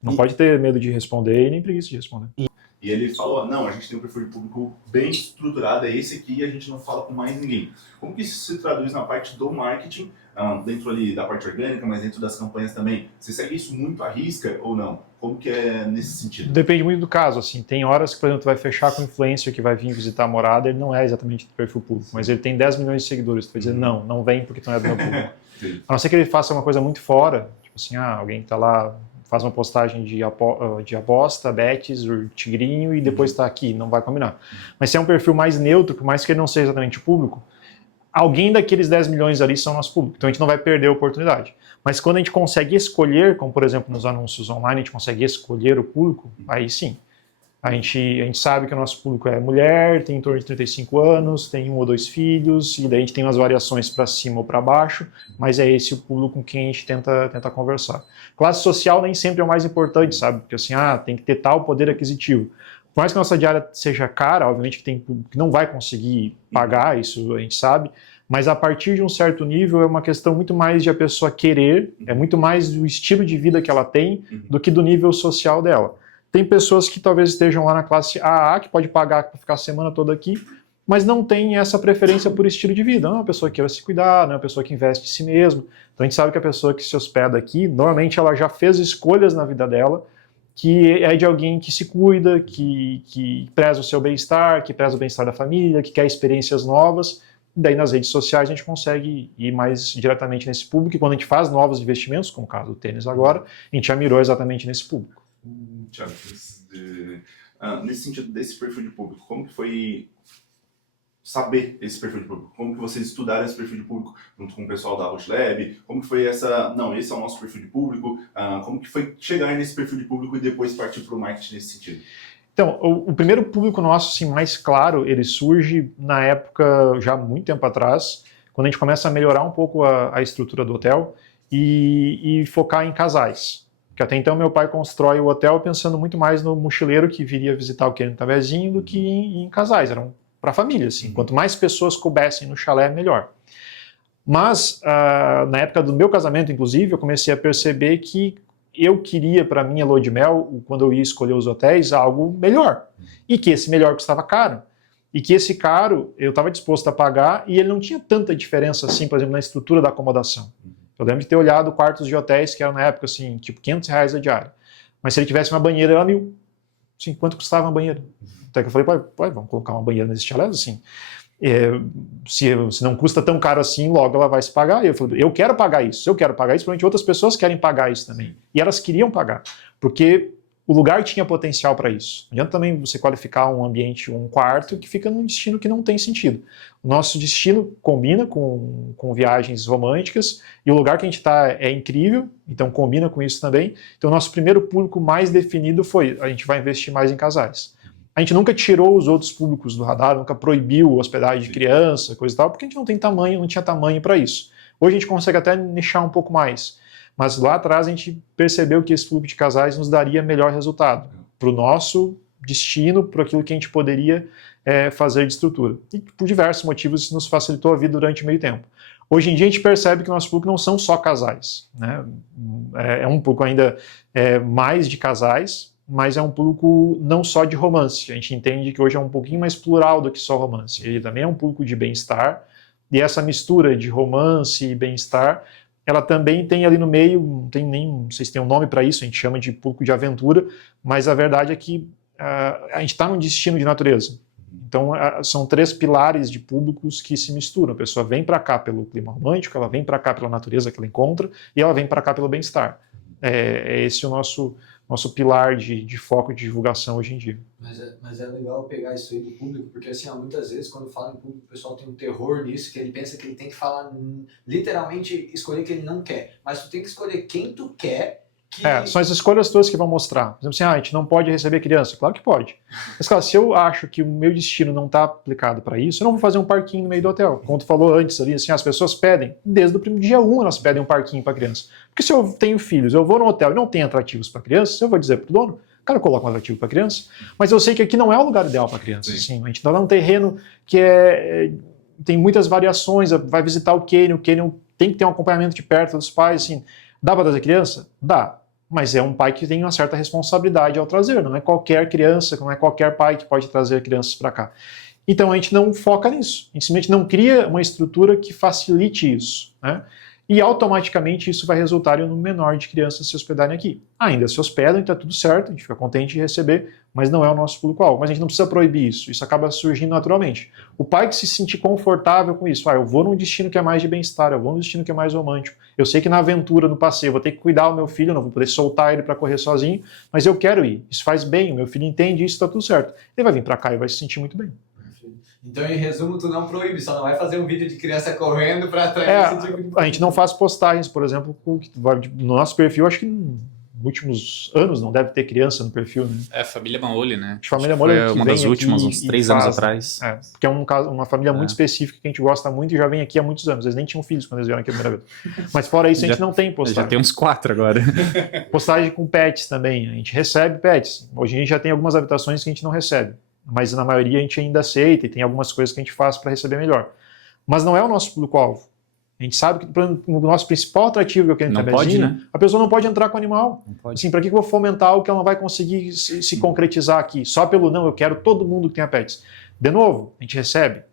Não pode ter medo de responder e nem preguiça de responder. E ele falou, não, a gente tem um perfil de público bem estruturado, é esse aqui e a gente não fala com mais ninguém. Como que isso se traduz na parte do marketing, dentro ali da parte orgânica, mas dentro das campanhas também? Você segue isso muito à risca ou não? Como que é nesse sentido? Depende muito do caso, assim, tem horas que, por exemplo, tu vai fechar com um influencer que vai vir visitar a morada, ele não é exatamente do perfil público, mas ele tem 10 milhões de seguidores, tu vai dizer, não vem porque tu não é do meu público. A não ser que ele faça uma coisa muito fora, tipo assim, alguém que tá lá, faz uma postagem de aposta, bets, o tigrinho e depois está aqui, não vai combinar. Mas se é um perfil mais neutro, por mais que ele não seja exatamente público, alguém daqueles 10 milhões ali são nosso público, então a gente não vai perder a oportunidade. Mas quando a gente consegue escolher, como por exemplo nos anúncios online, a gente consegue escolher o público, aí sim. A gente sabe que o nosso público é mulher, tem em torno de 35 anos, tem 1 ou 2 filhos, e daí a gente tem umas variações para cima ou para baixo, mas é esse o público com quem a gente tenta conversar. Classe social nem sempre é o mais importante, sabe? Porque assim, tem que ter tal poder aquisitivo. Por mais que a nossa diária seja cara, obviamente que tem público que não vai conseguir pagar, isso a gente sabe, mas a partir de um certo nível é uma questão muito mais de a pessoa querer, é muito mais do estilo de vida que ela tem do que do nível social dela. Tem pessoas que talvez estejam lá na classe AA, que pode pagar para ficar a semana toda aqui, mas não tem essa preferência por estilo de vida. Não é uma pessoa que queira se cuidar, não é uma pessoa que investe em si mesmo. Então a gente sabe que a pessoa que se hospeda aqui, normalmente ela já fez escolhas na vida dela, que é de alguém que se cuida, que preza o seu bem-estar, que preza o bem-estar da família, que quer experiências novas. Daí nas redes sociais a gente consegue ir mais diretamente nesse público, e quando a gente faz novos investimentos, como o caso do tênis agora, a gente já mirou exatamente nesse público. Thiago, nesse sentido desse perfil de público, como que foi saber esse perfil de público? Como que vocês estudaram esse perfil de público junto com o pessoal da Outlab? Como que foi esse é o nosso perfil de público? Como que foi chegar nesse perfil de público e depois partir para o marketing nesse sentido? Então, o primeiro público nosso, assim, mais claro, ele surge na época, já há muito tempo atrás, quando a gente começa a melhorar um pouco a estrutura do hotel e focar em casais. Porque até então meu pai constrói o hotel pensando muito mais no mochileiro que viria visitar o Quênia Tavezinho do que em casais, eram para família, assim. Quanto mais pessoas coubessem no chalé, melhor. Mas, na época do meu casamento, inclusive, eu comecei a perceber que eu queria para minha lua de mel, quando eu ia escolher os hotéis, algo melhor. E que esse melhor custava caro. E que esse caro eu estava disposto a pagar e ele não tinha tanta diferença assim, por exemplo, na estrutura da acomodação. Eu lembro de ter olhado quartos de hotéis que eram na época assim, tipo R$500 a diária. Mas se ele tivesse uma banheira, era 1.000. Assim, quanto custava uma banheira? Até que eu falei, pai, vamos colocar uma banheira nesse chalé, assim. Se não custa tão caro assim, logo ela vai se pagar. Eu falei, eu quero pagar isso, provavelmente outras pessoas querem pagar isso também. E elas queriam pagar, porque o lugar tinha potencial para isso. Não adianta também você qualificar um ambiente, um quarto, que fica num destino que não tem sentido. O nosso destino combina com viagens românticas, e o lugar que a gente está é incrível, então combina com isso também. Então o nosso primeiro público mais definido foi, a gente vai investir mais em casais. A gente nunca tirou os outros públicos do radar, nunca proibiu hospedagem de criança, coisa e tal, porque a gente não tinha tamanho para isso. Hoje a gente consegue até nichar um pouco mais, mas lá atrás a gente percebeu que esse público de casais nos daria melhor resultado para o nosso destino, para aquilo que a gente poderia fazer de estrutura. E por diversos motivos isso nos facilitou a vida durante meio tempo. Hoje em dia a gente percebe que o nosso público não são só casais, né? É um público ainda mais de casais, mas é um público não só de romance. A gente entende que hoje é um pouquinho mais plural do que só romance. Ele também é um público de bem-estar, e essa mistura de romance e bem-estar, ela também tem ali no meio, não sei se tem um nome para isso, a gente chama de público de aventura, mas a verdade é que a gente está num destino de natureza. Então, são 3 pilares de públicos que se misturam. A pessoa vem para cá pelo clima romântico, ela vem para cá pela natureza que ela encontra, e ela vem para cá pelo bem-estar. É esse o nosso pilar de foco de divulgação hoje em dia. Mas é legal pegar isso aí do público, porque assim, muitas vezes quando fala em público, o pessoal tem um terror nisso, que ele pensa que ele tem que falar, literalmente escolher que ele não quer. Mas tu tem que escolher quem tu quer. São as escolhas todas que vão mostrar. Por exemplo, assim, a gente não pode receber criança. Claro que pode. Mas, claro, se eu acho que o meu destino não está aplicado para isso, eu não vou fazer um parquinho no meio do hotel. Como tu falou antes ali, assim, as pessoas pedem, desde o primeiro dia 1 elas pedem um parquinho para criança. Porque se eu tenho filhos, eu vou no hotel e não tem atrativos para criança, eu vou dizer para o dono, cara, coloca um atrativo para criança, mas eu sei que aqui não é o lugar ideal para criança. Assim, a gente está num terreno que tem muitas variações, vai visitar o Quênia tem que ter um acompanhamento de perto dos pais, assim, dá para trazer criança? Dá. Mas é um pai que tem uma certa responsabilidade ao trazer, não é qualquer criança, não é qualquer pai que pode trazer crianças para cá. Então a gente não foca nisso, a gente simplesmente não cria uma estrutura que facilite isso, né? E automaticamente isso vai resultar em um número menor de crianças se hospedarem aqui. Ainda se hospedam, então tá tudo certo, a gente fica contente de receber, mas não é o nosso público-alvo. Mas a gente não precisa proibir isso acaba surgindo naturalmente. O pai que se sentir confortável com isso, eu vou num destino que é mais de bem-estar, eu vou num destino que é mais romântico, eu sei que na aventura, no passeio, eu vou ter que cuidar do meu filho, eu não vou poder soltar ele para correr sozinho, mas eu quero ir, isso faz bem, o meu filho entende isso, está tudo certo. Ele vai vir para cá e vai se sentir muito bem. Então, em resumo, tu não proíbe, só não vai fazer um vídeo de criança correndo para atrair esse tipo de... A gente não faz postagens, por exemplo, no nosso perfil, acho que nos últimos anos não deve ter criança no perfil, né? Família Maoli, né? Família Maoli foi uma das últimas, uns 3 anos atrás. Porque é uma família muito específica que a gente gosta muito e já vem aqui há muitos anos. Eles nem tinham filhos quando eles vieram aqui a primeira vez. Mas fora isso, a gente não tem postagem. Já tem uns 4 agora. Postagem com pets também. A gente recebe pets. Hoje a gente já tem algumas habitações que a gente não recebe. Mas na maioria a gente ainda aceita e tem algumas coisas que a gente faz para receber melhor. Mas não é o nosso público-alvo. A gente sabe que o nosso principal atrativo que eu quero em Tavezinho, né? A pessoa não pode entrar com o animal. Assim, para que eu vou fomentar algo que ela não vai conseguir se concretizar aqui? Só pelo não, eu quero todo mundo que tenha pets. De novo, a gente recebe,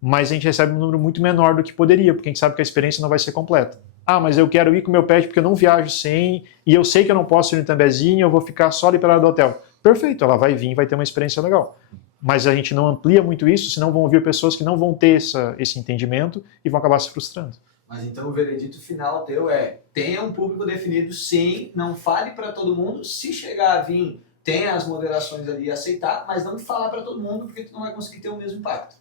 mas a gente recebe um número muito menor do que poderia, porque a gente sabe que a experiência não vai ser completa. Mas eu quero ir com o meu pet porque eu não viajo sem, e eu sei que eu não posso ir no Tavezinho, eu vou ficar só ali perto do hotel. Perfeito, ela vai vir e vai ter uma experiência legal. mas a gente não amplia muito isso, senão vão vir pessoas que não vão ter esse entendimento e vão acabar se frustrando. Mas então o veredito final teu é: tenha um público definido, sim, não fale para todo mundo, se chegar a vir, tenha as moderações ali e aceitar, mas não falar para todo mundo, porque tu não vai conseguir ter o mesmo impacto.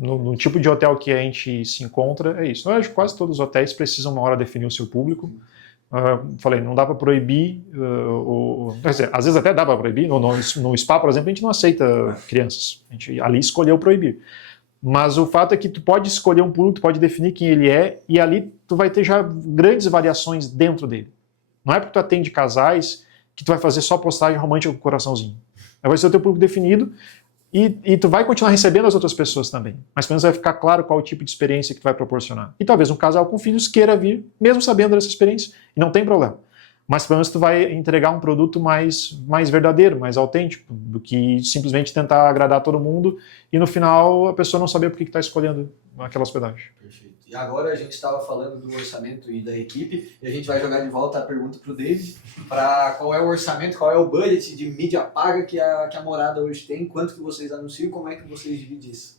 No tipo de hotel que a gente se encontra, é isso. Eu acho que quase todos os hotéis precisam uma hora definir o seu público. Falei, não dá para proibir, quer dizer, às vezes até dá para proibir. No spa, por exemplo, a gente não aceita crianças. A gente ali escolheu proibir. Mas o fato é que tu pode escolher um público, tu pode definir quem ele é, e ali tu vai ter já grandes variações dentro dele. Não é porque tu atende casais que tu vai fazer só postagem romântica com coraçãozinho. Vai ser o teu público definido, e tu vai continuar recebendo as outras pessoas também. Mas pelo menos vai ficar claro qual o tipo de experiência que tu vai proporcionar. E talvez um casal com filhos queira vir, mesmo sabendo dessa experiência, e não tem problema. Mas pelo menos tu vai entregar um produto mais verdadeiro, mais autêntico, do que simplesmente tentar agradar todo mundo e no final a pessoa não saber por que está escolhendo aquela hospedagem. Perfeito. E agora a gente estava falando do orçamento e da equipe, e a gente vai jogar de volta a pergunta para o David, para qual é o orçamento, qual é o budget de mídia paga que a Morada hoje tem, quanto que vocês anunciam, como é que vocês dividem isso?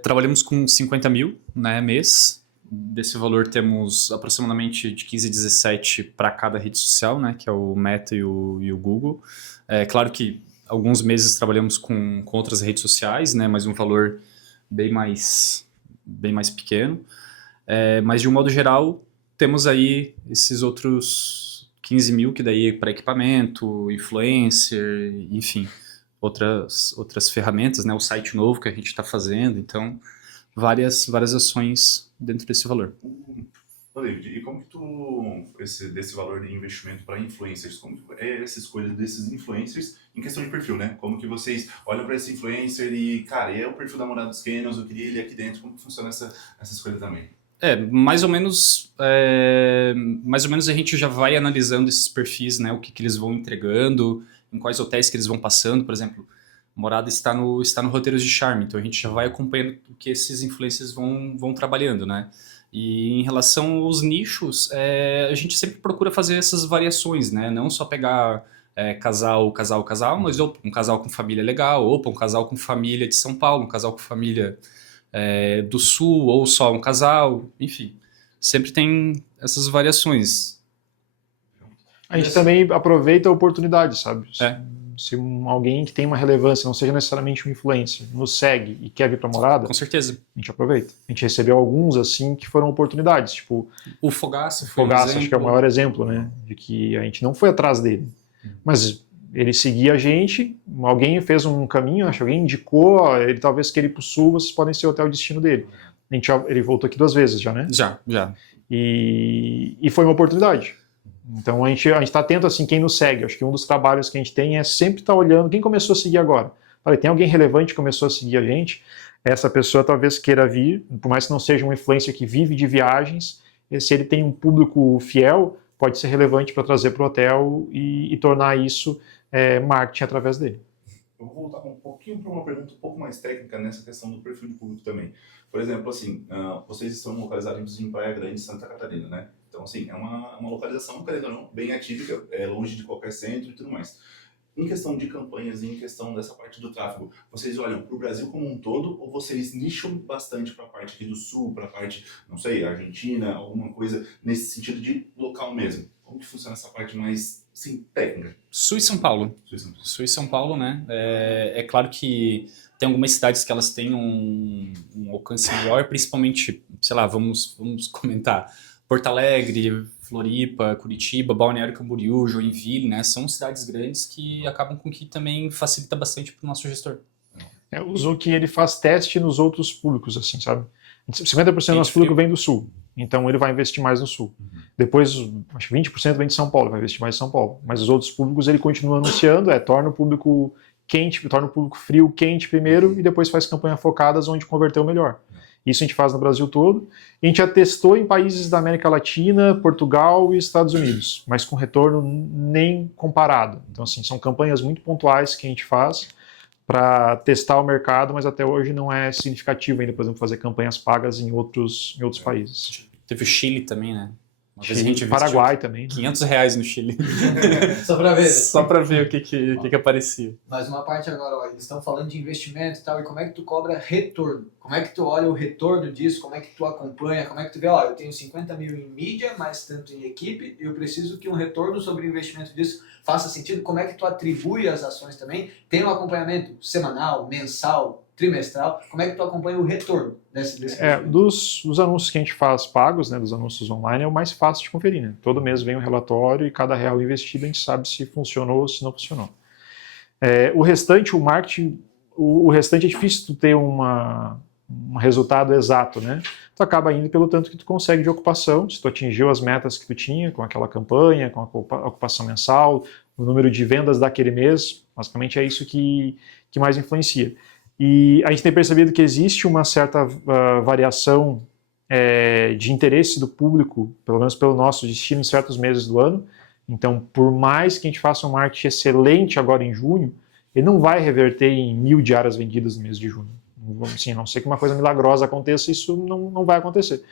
Trabalhamos com 50 mil, né, mês. Desse valor temos aproximadamente de 15 a 17 para cada rede social, né, que é o Meta e o Google. É claro que alguns meses trabalhamos com outras redes sociais, né, mas um valor bem mais pequeno. Mas de um modo geral, temos aí esses outros 15 mil, que daí é para equipamento, influencer, enfim, outras ferramentas, né, o site novo que a gente está fazendo, então várias ações dentro desse valor. David, e como que desse valor de investimento para influencers, como é essa escolha desses influencers em questão de perfil, né? Como que vocês olham para esse influencer e, cara, é o perfil da Morada dos Canyons, eu queria ele aqui dentro, como que funciona essa escolha também? Mais ou menos a gente já vai analisando esses perfis, né? O que eles vão entregando, em quais hotéis que eles vão passando, por exemplo. Morada está no Roteiros de Charme, então a gente já vai acompanhando o que esses influencers vão trabalhando, né? E em relação aos nichos, a gente sempre procura fazer essas variações, né? Não só pegar casal, mas um casal com família legal, ou um casal com família de São Paulo, um casal com família do Sul, ou só um casal, enfim. Sempre tem essas variações. A gente também aproveita a oportunidade, sabe? Se alguém que tem uma relevância, não seja necessariamente um influencer, nos segue e quer vir para Morada, com certeza, a gente aproveita. A gente recebeu alguns assim que foram oportunidades, tipo o Fogaça foi Fogaça, acho que é o maior exemplo, né, de que a gente não foi atrás dele, mas ele seguia a gente, alguém fez um caminho, acho que alguém indicou, ele talvez queira ir para o Sul, vocês podem ser o hotel destino dele. Ele voltou aqui 2 vezes já, né? Já. E foi uma oportunidade. Então a gente está atento assim quem nos segue. Acho que um dos trabalhos que a gente tem é sempre estar olhando quem começou a seguir agora. Falei, tem alguém relevante que começou a seguir a gente, essa pessoa talvez queira vir, por mais que não seja um influencer que vive de viagens, se ele tem um público fiel, pode ser relevante para trazer para o hotel e tornar isso marketing através dele. Eu vou voltar um pouquinho para uma pergunta um pouco mais técnica nessa questão do perfil de público também. Por exemplo, assim, vocês estão localizados em Praia Grande, Santa Catarina, né? Então, assim, é uma localização, querendo ou não, bem atípica, longe de qualquer centro e tudo mais. Em questão de campanhas e em questão dessa parte do tráfego, vocês olham para o Brasil como um todo ou vocês nicham bastante para a parte aqui do Sul, para a parte, não sei, Argentina, alguma coisa nesse sentido de local mesmo? Como que funciona essa parte mais, sim, técnica? Sul e São Paulo. Sul e São Paulo, né? É claro que tem algumas cidades que elas têm um alcance maior, principalmente, sei lá, vamos comentar, Porto Alegre, Floripa, Curitiba, Balneário Camboriú, Joinville, né? São cidades grandes que acabam com que também facilita bastante para o nosso gestor. O Zuki, ele faz teste nos outros públicos, assim, sabe? 50% do nosso público vem do Sul, então ele vai investir mais no Sul. Depois, acho que 20% vem de São Paulo, vai investir mais em São Paulo. Mas os outros públicos ele continua anunciando, torna o público quente, torna o público frio quente primeiro e depois faz campanhas focadas onde converteu melhor. Isso a gente faz no Brasil todo. E a gente já testou em países da América Latina, Portugal e Estados Unidos, mas com retorno nem comparado. Então, assim, são campanhas muito pontuais que a gente faz para testar o mercado, mas até hoje não é significativo ainda, por exemplo, fazer campanhas pagas em outros países. Teve o Chile também, né? Uma vez a gente investiu Paraguai também. Né? R$500 no Chile. Só pra ver. Só para ver o que aparecia. Mas uma parte agora, ó, eles estão falando de investimento e tal, e como é que tu cobra retorno? Como é que tu olha o retorno disso? Como é que tu acompanha? Como é que tu vê, ó, eu tenho 50 mil em mídia, mais tanto em equipe, eu preciso que um retorno sobre o investimento disso faça sentido? Como é que tu atribui as ações também? Tem um acompanhamento semanal, mensal, trimestral? Como é que tu acompanha o retorno desse investimento? Dos anúncios que a gente faz pagos, né, dos anúncios online, é o mais fácil de conferir. Né? Todo mês vem um relatório e cada real investido a gente sabe se funcionou ou se não funcionou. O restante, o marketing, o restante é difícil tu ter um resultado exato, né? Tu acaba indo pelo tanto que tu consegue de ocupação, se tu atingiu as metas que tu tinha com aquela campanha, com a ocupação mensal, o número de vendas daquele mês, basicamente é isso que mais influencia. E a gente tem percebido que existe uma certa variação de interesse do público, pelo menos pelo nosso destino, em certos meses do ano. Então, por mais que a gente faça um marketing excelente agora em junho, ele não vai reverter em 1.000 diárias vendidas no mês de junho. Assim, a não ser que uma coisa milagrosa aconteça, isso não vai acontecer.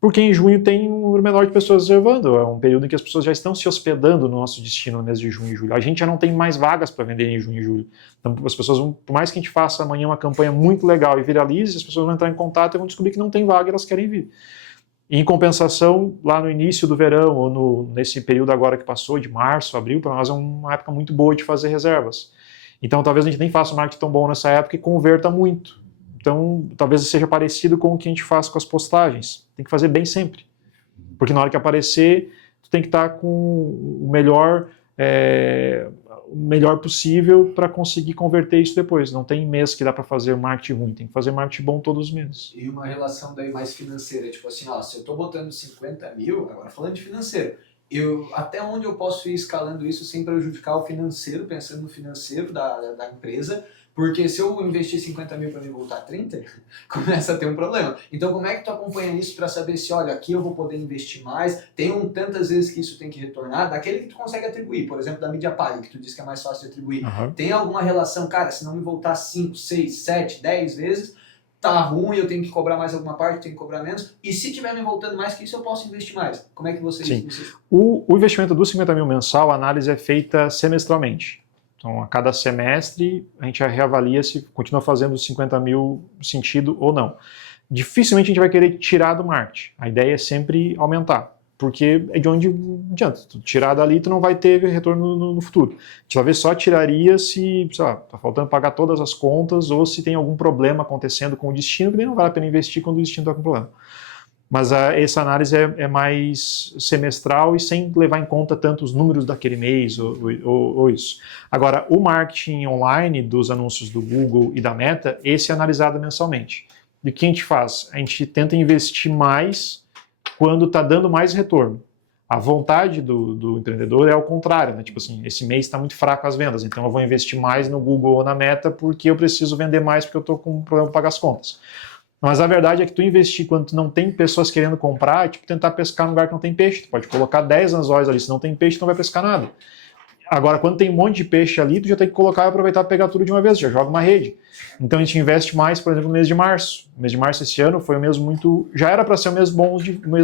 Porque em junho tem um número menor de pessoas reservando, é um período em que as pessoas já estão se hospedando no nosso destino no mês de junho e julho. A gente já não tem mais vagas para vender em junho e julho. Então, as pessoas vão, por mais que a gente faça amanhã uma campanha muito legal e viralize, as pessoas vão entrar em contato e vão descobrir que não tem vaga e elas querem vir. Em compensação, lá no início do verão, ou nesse período agora que passou, de março, abril, para nós é uma época muito boa de fazer reservas. Então, talvez a gente nem faça um marketing tão bom nessa época e converta muito. Então, talvez seja parecido com o que a gente faz com as postagens. Tem que fazer bem sempre. Porque na hora que aparecer, tu tem que estar com o melhor possível para conseguir converter isso depois. Não tem mês que dá para fazer marketing ruim, tem que fazer marketing bom todos os meses. E uma relação daí mais financeira, tipo assim, ó, se eu estou botando 50 mil, agora falando de financeiro, até onde eu posso ir escalando isso sem prejudicar o financeiro, pensando no financeiro da empresa, porque se eu investir 50 mil para me voltar 30, começa a ter um problema. Então como é que tu acompanha isso para saber se, olha, aqui eu vou poder investir mais, tem tantas vezes que isso tem que retornar, daquele que tu consegue atribuir, por exemplo, da mídia paga, que tu disse que é mais fácil de atribuir. Uhum. Tem alguma relação, cara, se não me voltar 5, 6, 7, 10 vezes, tá ruim, eu tenho que cobrar mais alguma parte, tenho que cobrar menos, e se tiver me voltando mais que isso, eu posso investir mais. Como é que vocês... Sim. O investimento dos 50 mil mensal, a análise é feita semestralmente. Então, a cada semestre, a gente reavalia se continua fazendo os 50 mil sentido ou não. Dificilmente a gente vai querer tirar do marketing. A ideia é sempre aumentar, porque é de onde adianta. Tu tirar dali, tu não vai ter retorno no futuro. A gente talvez só tiraria se, sei lá, tá faltando pagar todas as contas ou se tem algum problema acontecendo com o destino, que nem não vale a pena investir quando o destino está com problema. Mas essa análise é mais semestral e sem levar em conta tanto os números daquele mês ou isso. Agora, o marketing online dos anúncios do Google e da Meta, esse é analisado mensalmente. E o que a gente faz? A gente tenta investir mais quando está dando mais retorno. A vontade do empreendedor é ao contrário, né? Tipo assim, esse mês está muito fraco as vendas, então eu vou investir mais no Google ou na Meta porque eu preciso vender mais porque eu estou com um problema para pagar as contas. Mas a verdade é que tu investir quando tu não tem pessoas querendo comprar é tipo tentar pescar num lugar que não tem peixe. Tu pode colocar 10 anzóis ali, se não tem peixe, tu não vai pescar nada. Agora, quando tem um monte de peixe ali, tu já tem que colocar e aproveitar e pegar tudo de uma vez, já joga uma rede. Então a gente investe mais, por exemplo, no mês de março. O mês de março esse ano foi um mês muito... Já era para ser um mês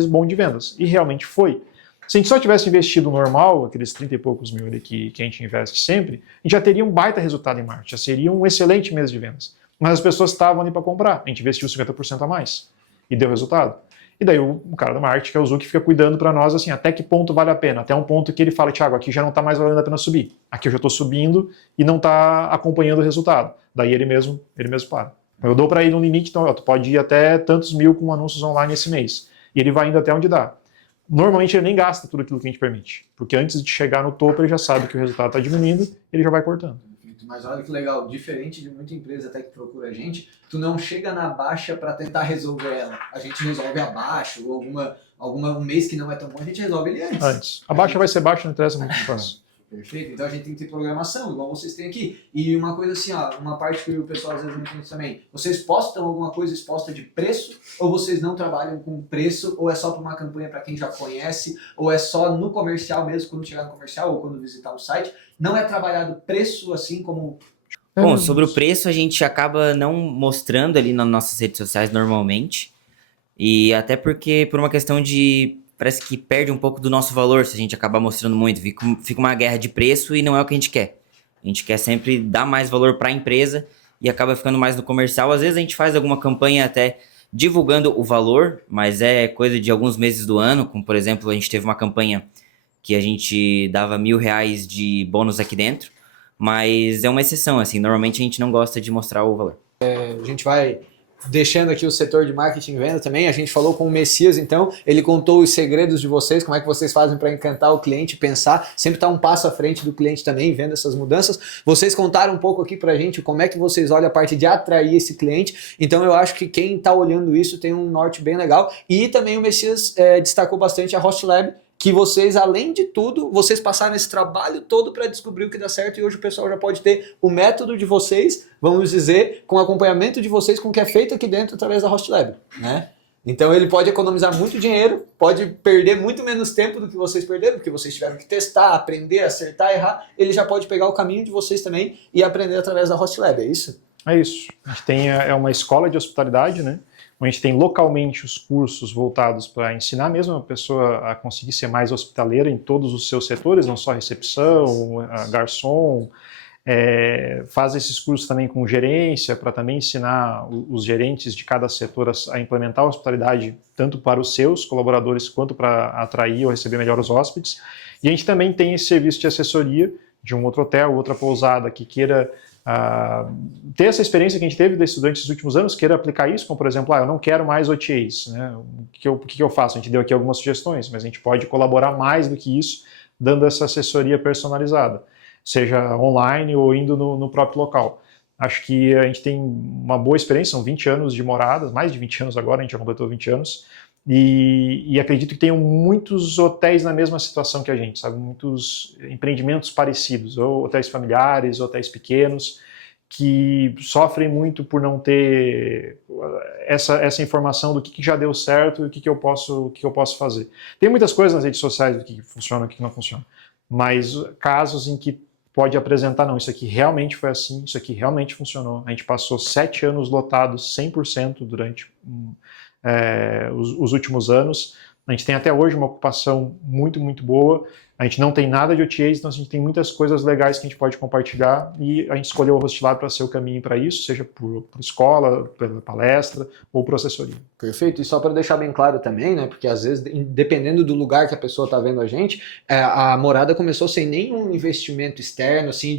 bom de vendas, e realmente foi. Se a gente só tivesse investido normal, aqueles 30 e poucos mil ali que a gente investe sempre, a gente já teria um baita resultado em março, já seria um excelente mês de vendas. Mas as pessoas estavam ali para comprar. A gente investiu 50% a mais. E deu resultado. E daí o cara do marketing, que é o Zu, que fica cuidando para nós, assim, até que ponto vale a pena. Até um ponto que ele fala, Thiago, aqui já não está mais valendo a pena subir. Aqui eu já estou subindo e não está acompanhando o resultado. Daí ele mesmo para. Eu dou para ele um limite, então tu pode ir até tantos mil com anúncios online esse mês. E ele vai indo até onde dá. Normalmente ele nem gasta tudo aquilo que a gente permite. Porque antes de chegar no topo, ele já sabe que o resultado está diminuindo, ele já vai cortando. Mas olha que legal, diferente de muita empresa até que procura a gente, tu não chega na baixa para tentar resolver ela. A gente resolve abaixo, ou um mês que não é tão bom, a gente resolve ele antes. A baixa vai ser baixa, não interessa muito fácil. Perfeito, então a gente tem que ter programação, igual vocês têm aqui. E uma coisa assim, ó, uma parte que o pessoal às vezes não entende também, vocês postam alguma coisa exposta de preço, ou vocês não trabalham com preço, ou é só para uma campanha para quem já conhece, ou é só no comercial mesmo, quando chegar no comercial, ou quando visitar o site, não é trabalhado preço assim como... Bom, sobre o preço a gente acaba não mostrando ali nas nossas redes sociais normalmente, e até porque por uma questão de parece que perde um pouco do nosso valor se a gente acabar mostrando muito. Fica uma guerra de preço e não é o que a gente quer. A gente quer sempre dar mais valor para a empresa e acaba ficando mais no comercial. Às vezes a gente faz alguma campanha até divulgando o valor, mas é coisa de alguns meses do ano, como por exemplo, a gente teve uma campanha que a gente dava R$1.000 de bônus aqui dentro, mas é uma exceção, assim, normalmente a gente não gosta de mostrar o valor. A gente vai deixando aqui o setor de marketing e venda também. A gente falou com o Messias, então, ele contou os segredos de vocês, como é que vocês fazem para encantar o cliente, pensar, sempre estar um passo à frente do cliente também, vendo essas mudanças. Vocês contaram um pouco aqui pra gente como é que vocês olham a parte de atrair esse cliente, então eu acho que quem está olhando isso tem um norte bem legal. E também o Messias destacou bastante a Host Lab, que vocês, além de tudo, vocês passaram esse trabalho todo para descobrir o que dá certo, e hoje o pessoal já pode ter o método de vocês, vamos dizer, com acompanhamento de vocês, com o que é feito aqui dentro através da Host Lab, né? Então ele pode economizar muito dinheiro, pode perder muito menos tempo do que vocês perderam, porque vocês tiveram que testar, aprender, acertar, errar. Ele já pode pegar o caminho de vocês também e aprender através da Host Lab, é isso? É isso. A gente tem uma escola de hospitalidade, né? A gente tem localmente os cursos voltados para ensinar mesmo a pessoa a conseguir ser mais hospitaleira em todos os seus setores, não só recepção, garçom. Faz esses cursos também com gerência, para também ensinar os gerentes de cada setor a implementar a hospitalidade, tanto para os seus colaboradores, quanto para atrair ou receber melhor os hóspedes. E a gente também tem esse serviço de assessoria de um outro hotel, outra pousada que queira ter essa experiência que a gente teve de estudantes nos últimos anos, queira aplicar isso, como por exemplo, eu não quero mais OTAs, né? O que eu faço? A gente deu aqui algumas sugestões, mas a gente pode colaborar mais do que isso, dando essa assessoria personalizada, seja online ou indo no próprio local. Acho que a gente tem uma boa experiência, são 20 anos de morada, mais de 20 anos agora, a gente já completou 20 anos, e acredito que tenham muitos hotéis na mesma situação que a gente, sabe? Muitos empreendimentos parecidos, ou hotéis familiares, hotéis pequenos, que sofrem muito por não ter essa informação do que já deu certo e o que eu posso fazer. Tem muitas coisas nas redes sociais do que funciona e o que não funciona, mas casos em que pode apresentar, não, isso aqui realmente foi assim, isso aqui realmente funcionou. A gente passou 7 anos lotados 100% durante os últimos anos. A gente tem até hoje uma ocupação muito, muito boa. A gente não tem nada de OTAs, então a gente tem muitas coisas legais que a gente pode compartilhar, e a gente escolheu o HostLab para ser o caminho para isso, seja por escola, pela palestra ou por assessoria. Perfeito, e só para deixar bem claro também, né, porque às vezes, dependendo do lugar que a pessoa está vendo a gente, a morada começou sem nenhum investimento externo, assim,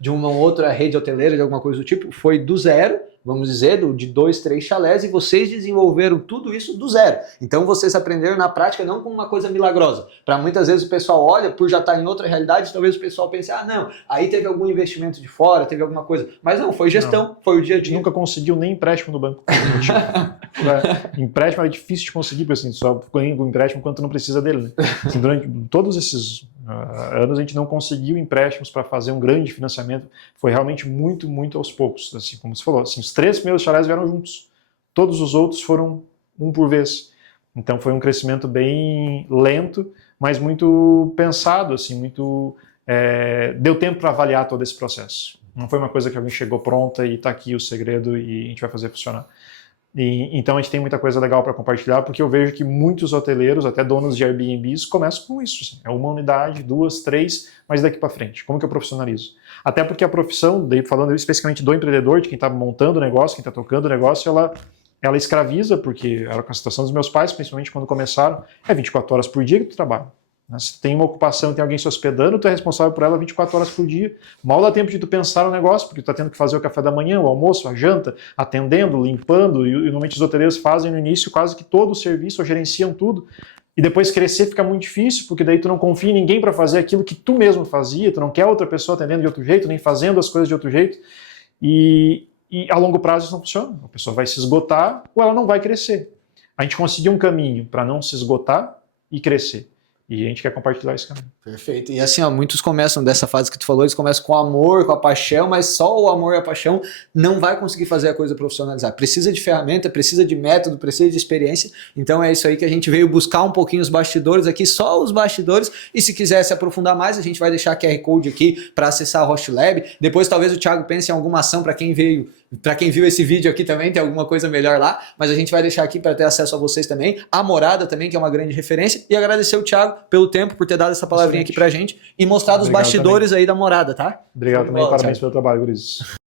de uma outra rede hoteleira, de alguma coisa do tipo, foi do zero, vamos dizer, de 2, 3 chalés, e vocês desenvolveram tudo isso do zero. Então vocês aprenderam na prática, não como uma coisa milagrosa. Para muitas vezes o pessoal olha, por já estar em outra realidade, talvez o pessoal pense, não, aí teve algum investimento de fora, teve alguma coisa. Mas não, foi gestão, foi o dia a dia. A gente nunca conseguiu nem empréstimo no banco. Empréstimo é difícil de conseguir, porque assim, só ganha o empréstimo quando não precisa dele, né? Assim, durante todos esses anos a gente não conseguiu empréstimos para fazer um grande financiamento, foi realmente muito, muito aos poucos, assim, como você falou, assim, os 3 primeiros chalés vieram juntos, todos os outros foram um por vez, então foi um crescimento bem lento, mas muito pensado, assim, muito deu tempo para avaliar todo esse processo, não foi uma coisa que alguém chegou pronta e está aqui o segredo e a gente vai fazer funcionar. Então a gente tem muita coisa legal para compartilhar, porque eu vejo que muitos hoteleiros, até donos de Airbnbs, começam com isso. Assim, é uma unidade, 2, 3, mas daqui para frente. Como que eu profissionalizo? Até porque a profissão, falando especificamente do empreendedor, de quem está montando o negócio, quem está tocando o negócio, ela escraviza, porque era com a situação dos meus pais, principalmente quando começaram, 24 horas por dia que tu trabalha. Se tem uma ocupação, tem alguém se hospedando, tu é responsável por ela 24 horas por dia. Mal dá tempo de tu pensar no negócio, porque tu tá tendo que fazer o café da manhã, o almoço, a janta, atendendo, limpando, e normalmente os hoteleiros fazem no início quase que todo o serviço, ou gerenciam tudo. E depois crescer fica muito difícil, porque daí tu não confia em ninguém para fazer aquilo que tu mesmo fazia, tu não quer outra pessoa atendendo de outro jeito, nem fazendo as coisas de outro jeito. E a longo prazo isso não funciona. A pessoa vai se esgotar ou ela não vai crescer. A gente conseguiu um caminho para não se esgotar e crescer. E a gente quer compartilhar isso também. Perfeito. E assim, ó, muitos começam dessa fase que tu falou, eles começam com amor, com a paixão, mas só o amor e a paixão não vai conseguir fazer a coisa profissionalizar. Precisa de ferramenta, precisa de método, precisa de experiência. Então é isso aí que a gente veio buscar um pouquinho os bastidores aqui, só os bastidores. E se quiser se aprofundar mais, a gente vai deixar QR Code aqui para acessar a Host Lab. Depois talvez o Thiago pense em alguma ação para quem veio, para quem viu esse vídeo aqui também, tem alguma coisa melhor lá, mas a gente vai deixar aqui para ter acesso a vocês também. A Morada também, que é uma grande referência. E agradecer o Thiago pelo tempo, por ter dado essa palavrinha aqui pra gente e mostrado os bastidores aí da Morada, tá? Obrigado também, Bola, parabéns Thiago. pelo trabalho, Gurizes.